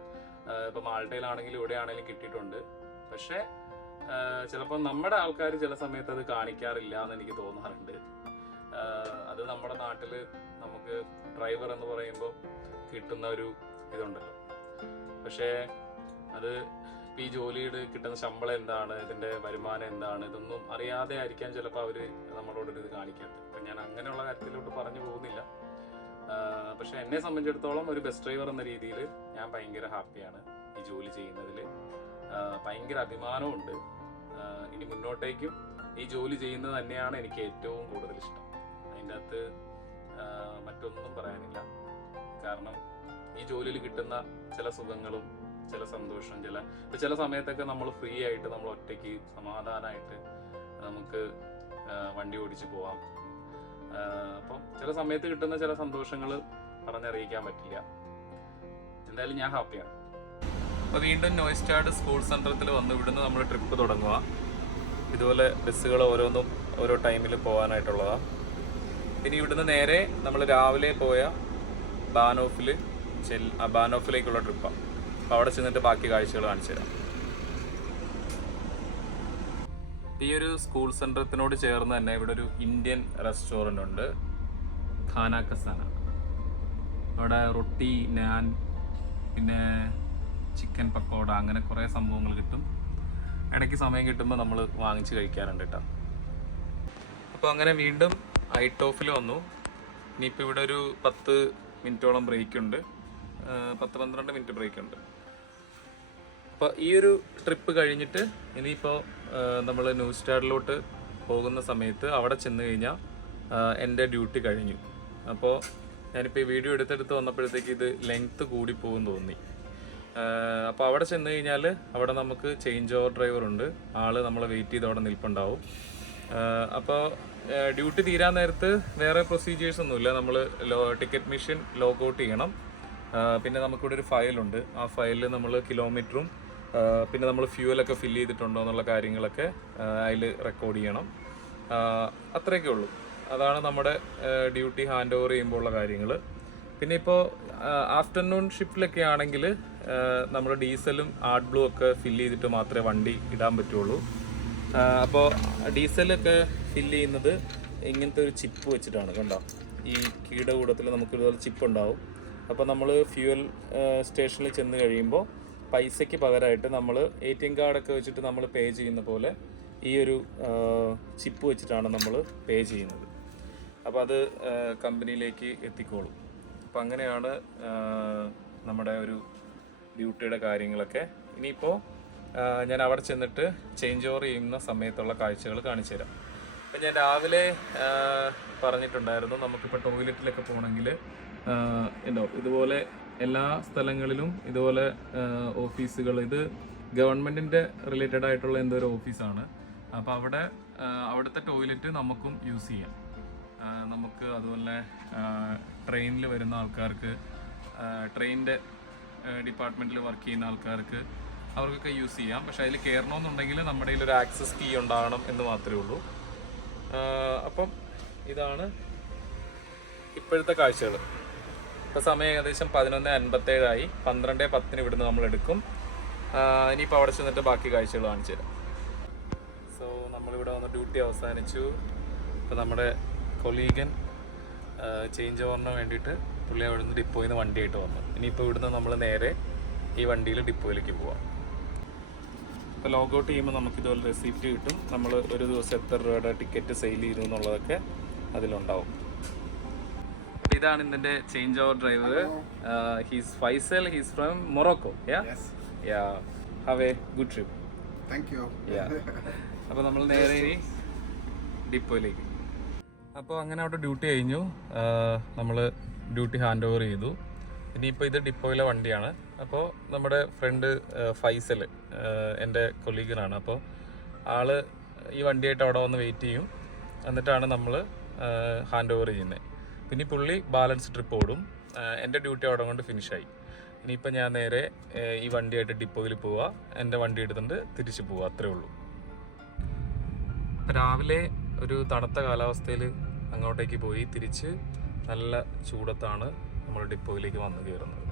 ഇപ്പം മാൾട്ടയിലാണെങ്കിലും ഇവിടെയാണെങ്കിലും കിട്ടിയിട്ടുണ്ട്. പക്ഷേ ചിലപ്പോൾ നമ്മുടെ ആൾക്കാർ ചില സമയത്ത് അത് കാണിക്കാറില്ല എന്ന് എനിക്ക് തോന്നാറുണ്ട്. അത് നമ്മുടെ നാട്ടിൽ നമുക്ക് ഡ്രൈവർ എന്ന് പറയുമ്പോൾ കിട്ടുന്ന ഒരു ഇതുണ്ടല്ലോ. പക്ഷേ അത് ഈ ജോലിയുടെ കിട്ടുന്ന ശമ്പളം എന്താണ്, ഇതിൻ്റെ വരുമാനം എന്താണ്, ഇതൊന്നും അറിയാതെ ആയിരിക്കാം ചിലപ്പോൾ അവർ നമ്മളോടൊരു ഇത് കാണിക്കാത്തത്. അപ്പം ഞാൻ അങ്ങനെയുള്ള കാര്യത്തിലോട്ട് പറഞ്ഞു പോകുന്നില്ല. പക്ഷെ എന്നെ സംബന്ധിച്ചിടത്തോളം ഒരു ബസ് ഡ്രൈവർ എന്ന രീതിയിൽ ഞാൻ ഭയങ്കര ഹാപ്പിയാണ് ഈ ജോലി ചെയ്യുന്നതിൽ. ഭയങ്കര അഭിമാനമുണ്ട്. ഇനി മുന്നോട്ടേക്കും ഈ ജോലി ചെയ്യുന്നത് തന്നെയാണ് എനിക്ക് ഏറ്റവും കൂടുതൽ ഇഷ്ടം. അതിൻ്റെ അകത്ത് മറ്റൊന്നും പറയാനില്ല. കാരണം ഈ ജോലിയിൽ കിട്ടുന്ന ചില സുഖങ്ങളും ചില സന്തോഷം, ചില സമയത്തൊക്കെ നമ്മൾ ഫ്രീ ആയിട്ട് നമ്മൾ ഒറ്റയ്ക്ക് സമാധാനമായിട്ട് നമുക്ക് വണ്ടി ഓടിച്ച് പോവാം. അപ്പം ചില സമയത്ത് കിട്ടുന്ന ചില സന്തോഷങ്ങൾ പറഞ്ഞറിയിക്കാൻ പറ്റില്ല. എന്തായാലും ഞാൻ ഹാപ്പിയാണ്. അപ്പോൾ വീണ്ടും നോയ്സ്റ്റാഡ് സ്കൂൾ സെൻറ്ററത്തിൽ വന്ന് ഇവിടുന്ന് നമ്മൾ ട്രിപ്പ് തുടങ്ങുക. ഇതുപോലെ ബസ്സുകൾ ഓരോന്നും ഓരോ ടൈമിൽ പോകാനായിട്ടുള്ളതാണ്. പിന്നെ ഇവിടുന്ന് നേരെ നമ്മൾ രാവിലെ പോയ ബാനോഫിലേക്കുള്ള ട്രിപ്പാണ്. അപ്പോൾ അവിടെ ചെന്നിട്ട് ബാക്കി കാഴ്ചകൾ കാണിച്ചു തരാം. ഈ ഒരു സ്കൂൾ സെൻറ്ററത്തിനോട് ചേർന്ന് തന്നെ ഇവിടെ ഒരു ഇന്ത്യൻ റെസ്റ്റോറൻ്റ് ഉണ്ട്, ഖാന കസാന. അവിടെ റൊട്ടി, നാൻ, പിന്നെ ചിക്കൻ പക്കോട, അങ്ങനെ കുറേ സംഭവങ്ങൾ കിട്ടും. ഇടയ്ക്ക് സമയം കിട്ടുമ്പോൾ നമ്മൾ വാങ്ങിച്ച് കഴിക്കാറുണ്ട് കേട്ടോ. അപ്പോൾ അങ്ങനെ വീണ്ടും ഐട്ടോഫിൽ വന്നു. ഇനിയിപ്പോൾ ഇവിടെ ഒരു 10 മിനിറ്റോളം ബ്രേക്ക് ഉണ്ട്, 10-12 മിനിറ്റ് ബ്രേക്ക് ഉണ്ട്. അപ്പോൾ ഈ ഒരു ട്രിപ്പ് കഴിഞ്ഞിട്ട് ഇനിയിപ്പോൾ നമ്മൾ നോയ്സ്റ്റാഡിലോട്ട് പോകുന്ന സമയത്ത് അവിടെ ചെന്ന് കഴിഞ്ഞാൽ എൻ്റെ ഡ്യൂട്ടി കഴിഞ്ഞു. അപ്പോൾ ഞാനിപ്പോൾ ഈ വീഡിയോ എടുത്തെടുത്ത് വന്നപ്പോഴത്തേക്ക് ഇത് ലെങ്ത്ത് കൂടിപ്പോകും തോന്നി. അപ്പോൾ അവിടെ ചെന്ന് കഴിഞ്ഞാൽ അവിടെ നമുക്ക് ചേഞ്ച് ഓവർ ഡ്രൈവർ ഉണ്ട്, ആൾ നമ്മളെ വെയിറ്റ് ചെയ്ത് അവിടെ നിൽപ്പുണ്ടാവും. അപ്പോൾ ഡ്യൂട്ടി തീരാൻ നേരത്ത് വേറെ പ്രൊസീജിയേഴ്സ് ഒന്നുമില്ല. നമ്മൾ ടിക്കറ്റ് മെഷീൻ ലോഗ് ഔട്ട് ചെയ്യണം. പിന്നെ നമുക്കിവിടെ ഒരു ഫയലുണ്ട്. ആ ഫയലിൽ നമ്മൾ കിലോമീറ്ററും പിന്നെ നമ്മൾ ഫ്യൂവലൊക്കെ ഫില്ല് ചെയ്തിട്ടുണ്ടോ എന്നുള്ള കാര്യങ്ങളൊക്കെ അതിൽ റെക്കോർഡ് ചെയ്യണം. അത്രയൊക്കെ ഉള്ളൂ. അതാണ് നമ്മുടെ ഡ്യൂട്ടി ഹാൻഡ് ഓവർ ചെയ്യുമ്പോൾ ഉള്ള കാര്യങ്ങൾ. പിന്നെ ഇപ്പോൾ ആഫ്റ്റർനൂൺ ഷിഫ്റ്റിലൊക്കെ ആണെങ്കിൽ നമ്മൾ ഡീസലും ആഡ് ബ്ലൂ ഒക്കെ ഫില്ല് ചെയ്തിട്ട് മാത്രമേ വണ്ടി ഇടാൻ പറ്റുള്ളൂ. അപ്പോൾ ഡീസലൊക്കെ ഫില്ല് ചെയ്യുന്നത് ഇങ്ങനത്തെ ഒരു ചിപ്പ് വെച്ചിട്ടാണ്. കണ്ടോ, ഈ കീയുടെ കൂടത്തിൽ നമുക്കിതുപോലെ ചിപ്പ് ഉണ്ടാവും. അപ്പോൾ നമ്മൾ ഫ്യൂവൽ സ്റ്റേഷനിൽ ചെന്ന് കഴിയുമ്പോൾ പൈസയ്ക്ക് പകരമായിട്ട് നമ്മൾ ATM കാർഡൊക്കെ വെച്ചിട്ട് നമ്മൾ പേ ചെയ്യുന്ന പോലെ ഈ ഒരു ചിപ്പ് വെച്ചിട്ടാണ് നമ്മൾ പേ ചെയ്യുന്നത്. അപ്പോൾ അത് കമ്പനിയിലേക്ക് എത്തിക്കോളും. അപ്പോൾ അങ്ങനെയാണ് നമ്മുടെ ഒരു ഡ്യൂട്ടിയുടെ കാര്യങ്ങളൊക്കെ. ഇനിയിപ്പോൾ ഞാൻ അവിടെ ചെന്നിട്ട് ചേഞ്ച് ഓവർ ചെയ്യുന്ന സമയത്തുള്ള കാഴ്ചകൾ കാണിച്ചു തരാം. അപ്പം ഞാൻ രാവിലെ പറഞ്ഞിട്ടുണ്ടായിരുന്നു, നമുക്കിപ്പോൾ ടോയ്ലറ്റിലൊക്കെ പോകണമെങ്കിൽ ഉണ്ടോ ഇതുപോലെ എല്ലാ സ്ഥലങ്ങളിലും ഇതുപോലെ ഓഫീസുകൾ, ഇത് ഗവൺമെൻറ്റിൻ്റെ റിലേറ്റഡ് ആയിട്ടുള്ള എന്തോ ഒരു ഓഫീസാണ്. അപ്പോൾ അവിടുത്തെ ടോയ്ലറ്റ് നമുക്കും യൂസ് ചെയ്യാം. നമുക്ക് അതുപോലെ ട്രെയിനിൽ വരുന്ന ആൾക്കാർക്ക്, ട്രെയിനിൻ്റെ ഡിപ്പാർട്ട്മെൻറ്റിൽ വർക്ക് ചെയ്യുന്ന ആൾക്കാർക്ക് അവർക്കൊക്കെ യൂസ് ചെയ്യാം. പക്ഷേ അതിൽ കയറണമെന്നുണ്ടെങ്കിൽ നമ്മുടെ കയ്യിൽ ഒരു ആക്സസ് കീ ഉണ്ടാകണം എന്ന് മാത്രമേ ഉള്ളൂ. അപ്പം ഇതാണ് ഇപ്പോഴത്തെ കാഴ്ചകൾ. ഇപ്പോൾ സമയം ഏകദേശം 11:57 12:10 ഇവിടുന്ന് നമ്മൾ എടുക്കും. ഇനിയിപ്പോൾ അവിടെ ചെന്നിട്ട് ബാക്കി കാഴ്ചകൾ കാണിച്ചു തരാം. സോ നമ്മളിവിടെ വന്ന് ഡ്യൂട്ടി അവസാനിച്ചു. ഇപ്പോൾ നമ്മുടെ കൊളീഗൻ ചേഞ്ച് ഓവറിന് വേണ്ടിയിട്ട് പുള്ളി അവിടെ നിന്ന് ഡിപ്പോയിൽ നിന്ന് വണ്ടിയായിട്ട് വന്നു. ഇനിയിപ്പോൾ ഇവിടുന്ന് നമ്മൾ നേരെ ഈ വണ്ടിയിൽ ഡിപ്പോയിലേക്ക് പോവാം. ഇപ്പോൾ ലോഗ് ഔട്ട് ചെയ്യുമ്പോൾ നമുക്കിതുപോലെ റെസിപ്റ്റ് കിട്ടും. നമ്മൾ ഒരു ദിവസം എത്ര രൂപയുടെ ടിക്കറ്റ് സെയിൽ ചെയ്തു എന്നുള്ളതൊക്കെ അതിലുണ്ടാവും. ഇതാണ് ഇതിൻ്റെ change over driver. He's Faisal. He's from Morocco. Have A good trip. Thank you. അപ്പോൾ നമ്മൾ നേരെ ഇനി ഡിപ്പോയിലേക്ക്. അപ്പോൾ അങ്ങനെ അവിടെ ഡ്യൂട്ടി കഴിഞ്ഞു. നമ്മൾ ഡ്യൂട്ടി ഹാൻഡ് ഓവർ ചെയ്തു. ഇനിയിപ്പോൾ ഇത് ഡിപ്പോയിലെ വണ്ടിയാണ്. അപ്പോൾ നമ്മുടെ ഫ്രണ്ട് ഫൈസൽ എൻ്റെ കൊളീഗനാണ്. അപ്പോൾ ആള് ഈ വണ്ടിയായിട്ട് അവിടെ വന്ന് വെയിറ്റ് ചെയ്യും. എന്നിട്ടാണ് നമ്മൾ ഹാൻഡ് ഓവർ ചെയ്യുന്നത്. പിന്നെ പുള്ളി ബാലൻസ് ട്രിപ്പ് ഓടും. എൻ്റെ ഡ്യൂട്ടി അവിടെ കൊണ്ട് ഫിനിഷായി. ഇനിയിപ്പോൾ ഞാൻ നേരെ ഈ വണ്ടിയായിട്ട് ഡിപ്പോയിൽ പോവുക, എൻ്റെ വണ്ടി എടുത്തുകൊണ്ട് തിരിച്ച് പോവുക, അത്രേ ഉള്ളൂ. രാവിലെ ഒരു തണുത്ത കാലാവസ്ഥയിൽ അങ്ങോട്ടേക്ക് പോയി തിരിച്ച് നല്ല ചൂടത്താണ് നമ്മൾ ഡിപ്പോയിലേക്ക് വന്ന് കയറുന്നത്.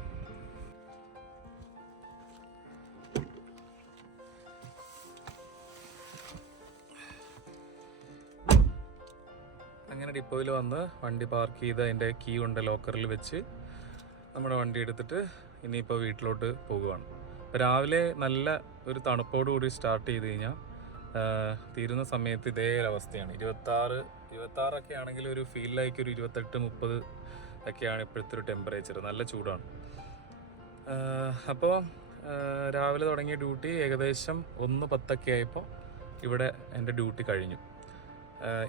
അങ്ങനെ ഡിപ്പോയിൽ വന്ന് വണ്ടി പാർക്ക് ചെയ്ത് അതിൻ്റെ കീ കൊണ്ട് ലോക്കറിൽ വെച്ച് നമ്മുടെ വണ്ടി എടുത്തിട്ട് ഇനിയിപ്പോൾ വീട്ടിലോട്ട് പോകുകയാണ്. അപ്പോൾ രാവിലെ നല്ല ഒരു തണുപ്പോടുകൂടി സ്റ്റാർട്ട് ചെയ്ത് കഴിഞ്ഞാൽ തീരുന്ന സമയത്ത് ഇതേ അവസ്ഥയാണ്. 26 ആണെങ്കിൽ ഒരു ഫീൽ ലൈക്ക് ഒരു 28-30 ഒക്കെയാണ് ഇപ്പോഴത്തെ ഒരു ടെമ്പറേച്ചർ. നല്ല ചൂടാണ്. അപ്പോൾ രാവിലെ തുടങ്ങിയ ഡ്യൂട്ടി ഏകദേശം 1:10 ആയപ്പോൾ ഇവിടെ എൻ്റെ ഡ്യൂട്ടി കഴിഞ്ഞു.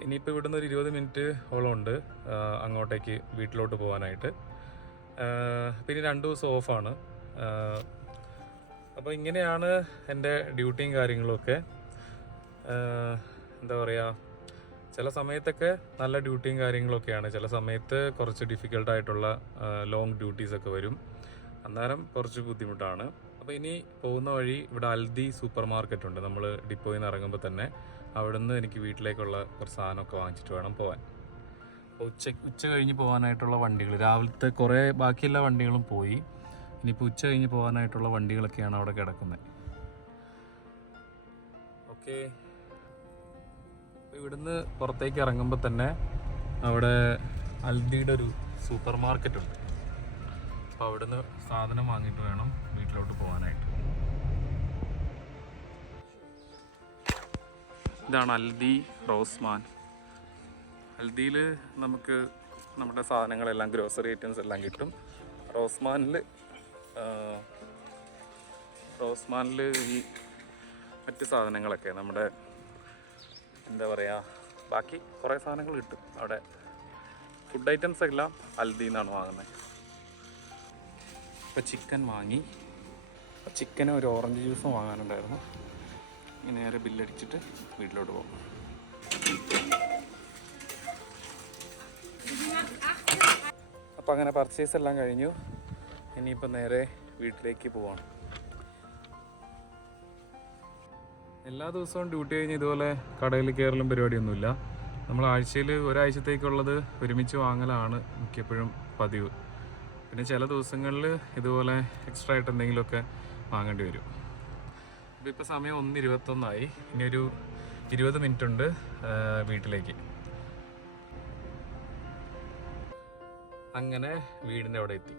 ഇനിയിപ്പോൾ ഇവിടുന്ന് ഒരു 20 മിനിറ്റ് ഓളം ഉണ്ട് അങ്ങോട്ടേക്ക് വീട്ടിലോട്ട് പോകാനായിട്ട്. പിന്നെ 2 ദിവസം ഓഫാണ്. അപ്പോൾ ഇങ്ങനെയാണ് എൻ്റെ ഡ്യൂട്ടിയും കാര്യങ്ങളുമൊക്കെ. എന്താ പറയുക, ചില സമയത്തൊക്കെ നല്ല ഡ്യൂട്ടിയും കാര്യങ്ങളൊക്കെയാണ്. ചില സമയത്ത് കുറച്ച് ഡിഫിക്കൽട്ടായിട്ടുള്ള ലോങ് ഡ്യൂട്ടീസൊക്കെ വരും. അന്നേരം കുറച്ച് ബുദ്ധിമുട്ടാണ്. അപ്പോൾ ഇനി പോകുന്ന വഴി ഇവിടെ അൽദി സൂപ്പർ മാർക്കറ്റ് ഉണ്ട്. നമ്മൾ ഡിപ്പോയിൽ നിന്ന് ഇറങ്ങുമ്പോൾ തന്നെ അവിടുന്ന് എനിക്ക് വീട്ടിലേക്കുള്ള കുറച്ച് സാധനമൊക്കെ വാങ്ങിച്ചിട്ട് വേണം പോകാൻ. ഉച്ച കഴിഞ്ഞ് പോകാനായിട്ടുള്ള വണ്ടികൾ, രാവിലത്തെ കുറേ ബാക്കിയെല്ലാ വണ്ടികളും പോയി. ഇനിയിപ്പോൾ ഉച്ച കഴിഞ്ഞ് പോകാനായിട്ടുള്ള വണ്ടികളൊക്കെയാണ് അവിടെ കിടക്കുന്നത്. ഓക്കെ, ഇവിടുന്ന് പുറത്തേക്ക് ഇറങ്ങുമ്പോൾ തന്നെ അവിടെ അൽദിയുടെ ഒരു സൂപ്പർ മാർക്കറ്റ് ഉണ്ട്. അപ്പോൾ അവിടുന്ന് സാധനം വാങ്ങിയിട്ട് വേണം വീട്ടിലോട്ട് പോകാനായിട്ട്. ഇതാണ് അൽദി റോസ്മാൻ. അൽദിയിൽ നമുക്ക് നമ്മുടെ സാധനങ്ങളെല്ലാം, ഗ്രോസറി ഐറ്റംസ് എല്ലാം കിട്ടും. റോസ്മാനിൽ ഈ മറ്റ് സാധനങ്ങളൊക്കെ നമ്മുടെ എന്താ പറയുക, ബാക്കി കുറേ സാധനങ്ങൾ കിട്ടും അവിടെ. ഫുഡ് ഐറ്റംസ് എല്ലാം അൽദിയിൽ നിന്നാണ് വാങ്ങുന്നത്. ഇപ്പോൾ ചിക്കൻ വാങ്ങി. ചിക്കനും ഒരു ഓറഞ്ച് ജ്യൂസും വാങ്ങാനുണ്ടായിരുന്നു. ഇനി നേരെ ബില്ലടിച്ചിട്ട് വീട്ടിലോട്ട് പോകും. അപ്പോൾ അങ്ങനെ പർച്ചേസ് എല്ലാം കഴിഞ്ഞു. ഇനിയിപ്പോൾ നേരെ വീട്ടിലേക്ക് പോവാണ്. എല്ലാ ദിവസവും ഡ്യൂട്ടി കഴിഞ്ഞ് ഇതുപോലെ കടയിൽ കയറലും പരിപാടിയൊന്നുമില്ല. നമ്മൾ ആഴ്ചയിൽ ഒരാഴ്ചത്തേക്കുള്ളത് ഒരുമിച്ച് വാങ്ങലാണ് മിക്കപ്പോഴും പതിവ്. പിന്നെ ചില ദിവസങ്ങളിൽ ഇതുപോലെ എക്സ്ട്രാ ആയിട്ട് എന്തെങ്കിലുമൊക്കെ വാങ്ങേണ്ടി വരും. ഇപ്പോൾ സമയം 1:21. ഇനിയൊരു 20 മിനിറ്റ് ഉണ്ട് വീട്ടിലേക്ക്. അങ്ങനെ വീടിൻ്റെ അവിടെ എത്തി.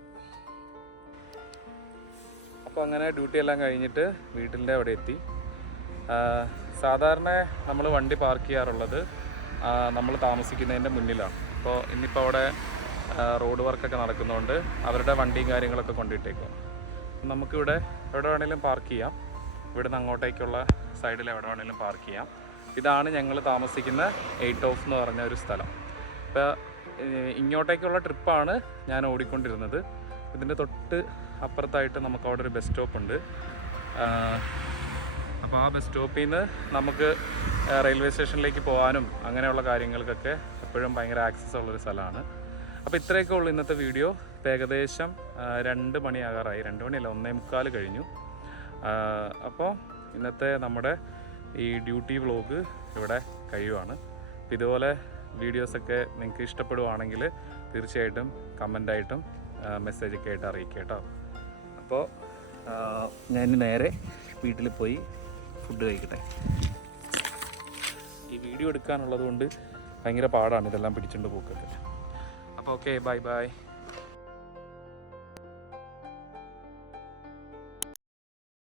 അപ്പോൾ അങ്ങനെ ഡ്യൂട്ടി എല്ലാം കഴിഞ്ഞിട്ട് വീട്ടിൻ്റെ അവിടെ എത്തി. സാധാരണ നമ്മൾ വണ്ടി പാർക്ക് ചെയ്യാറുള്ളത് നമ്മൾ താമസിക്കുന്നതിൻ്റെ മുന്നിലാണ്. അപ്പോൾ ഇന്നിപ്പോൾ അവിടെ റോഡ് വർക്കൊക്കെ നടക്കുന്നതുകൊണ്ട് അവരുടെ വണ്ടിയും കാര്യങ്ങളൊക്കെ കൊണ്ടിട്ടേക്കും. നമുക്കിവിടെ എവിടെ വേണമെങ്കിലും പാർക്ക് ചെയ്യാം. ഇവിടുന്ന് അങ്ങോട്ടേക്കുള്ള സൈഡിൽ എവിടെ വേണമെങ്കിലും പാർക്ക് ചെയ്യാം. ഇതാണ് ഞങ്ങൾ താമസിക്കുന്ന 8 ഓഫ് എന്ന് പറഞ്ഞ ഒരു സ്ഥലം. ഇപ്പോൾ ഇങ്ങോട്ടേക്കുള്ള ട്രിപ്പാണ് ഞാൻ ഓടിക്കൊണ്ടിരുന്നത്. ഇതിൻ്റെ തൊട്ട് അപ്പുറത്തായിട്ട് നമുക്ക് അവിടെ ഒരു ബസ് സ്റ്റോപ്പ് ഉണ്ട്. അപ്പോൾ ആ ബസ് സ്റ്റോപ്പിൽ നിന്ന് നമുക്ക് റെയിൽവേ സ്റ്റേഷനിലേക്ക് പോകാനും അങ്ങനെയുള്ള കാര്യങ്ങൾക്കൊക്കെ എപ്പോഴും ഭയങ്കര ആക്സസ് ഉള്ളൊരു സ്ഥലമാണ്. അപ്പോൾ ഇത്രയൊക്കെ ഉള്ളൂ ഇന്നത്തെ വീഡിയോ. ഇപ്പോൾ ഏകദേശം 2 മണിയാകാറായി. 2 മണിയല്ല, 1:45 കഴിഞ്ഞു. അപ്പോൾ ഇന്നത്തെ നമ്മുടെ ഈ ഡ്യൂട്ടി വ്ളോഗ് ഇവിടെ കഴിയുവാണ്. അപ്പോൾ ഇതുപോലെ വീഡിയോസൊക്കെ നിങ്ങൾക്ക് ഇഷ്ടപ്പെടുവാണെങ്കിൽ തീർച്ചയായിട്ടും കമൻ്റായിട്ടും മെസ്സേജൊക്കെ ആയിട്ട് അറിയിക്കുക കേട്ടോ. അപ്പോൾ ഞാൻ നേരെ വീട്ടിൽ പോയി ഫുഡ് കഴിക്കട്ടെ. ഈ വീഡിയോ എടുക്കാനുള്ളത് കൊണ്ട് ഭയങ്കര പാടാണ് ഇതെല്ലാം പിടിച്ചുകൊണ്ട് പോക്കൊക്കെ. അപ്പോൾ ഓക്കെ, ബൈ ബൈ.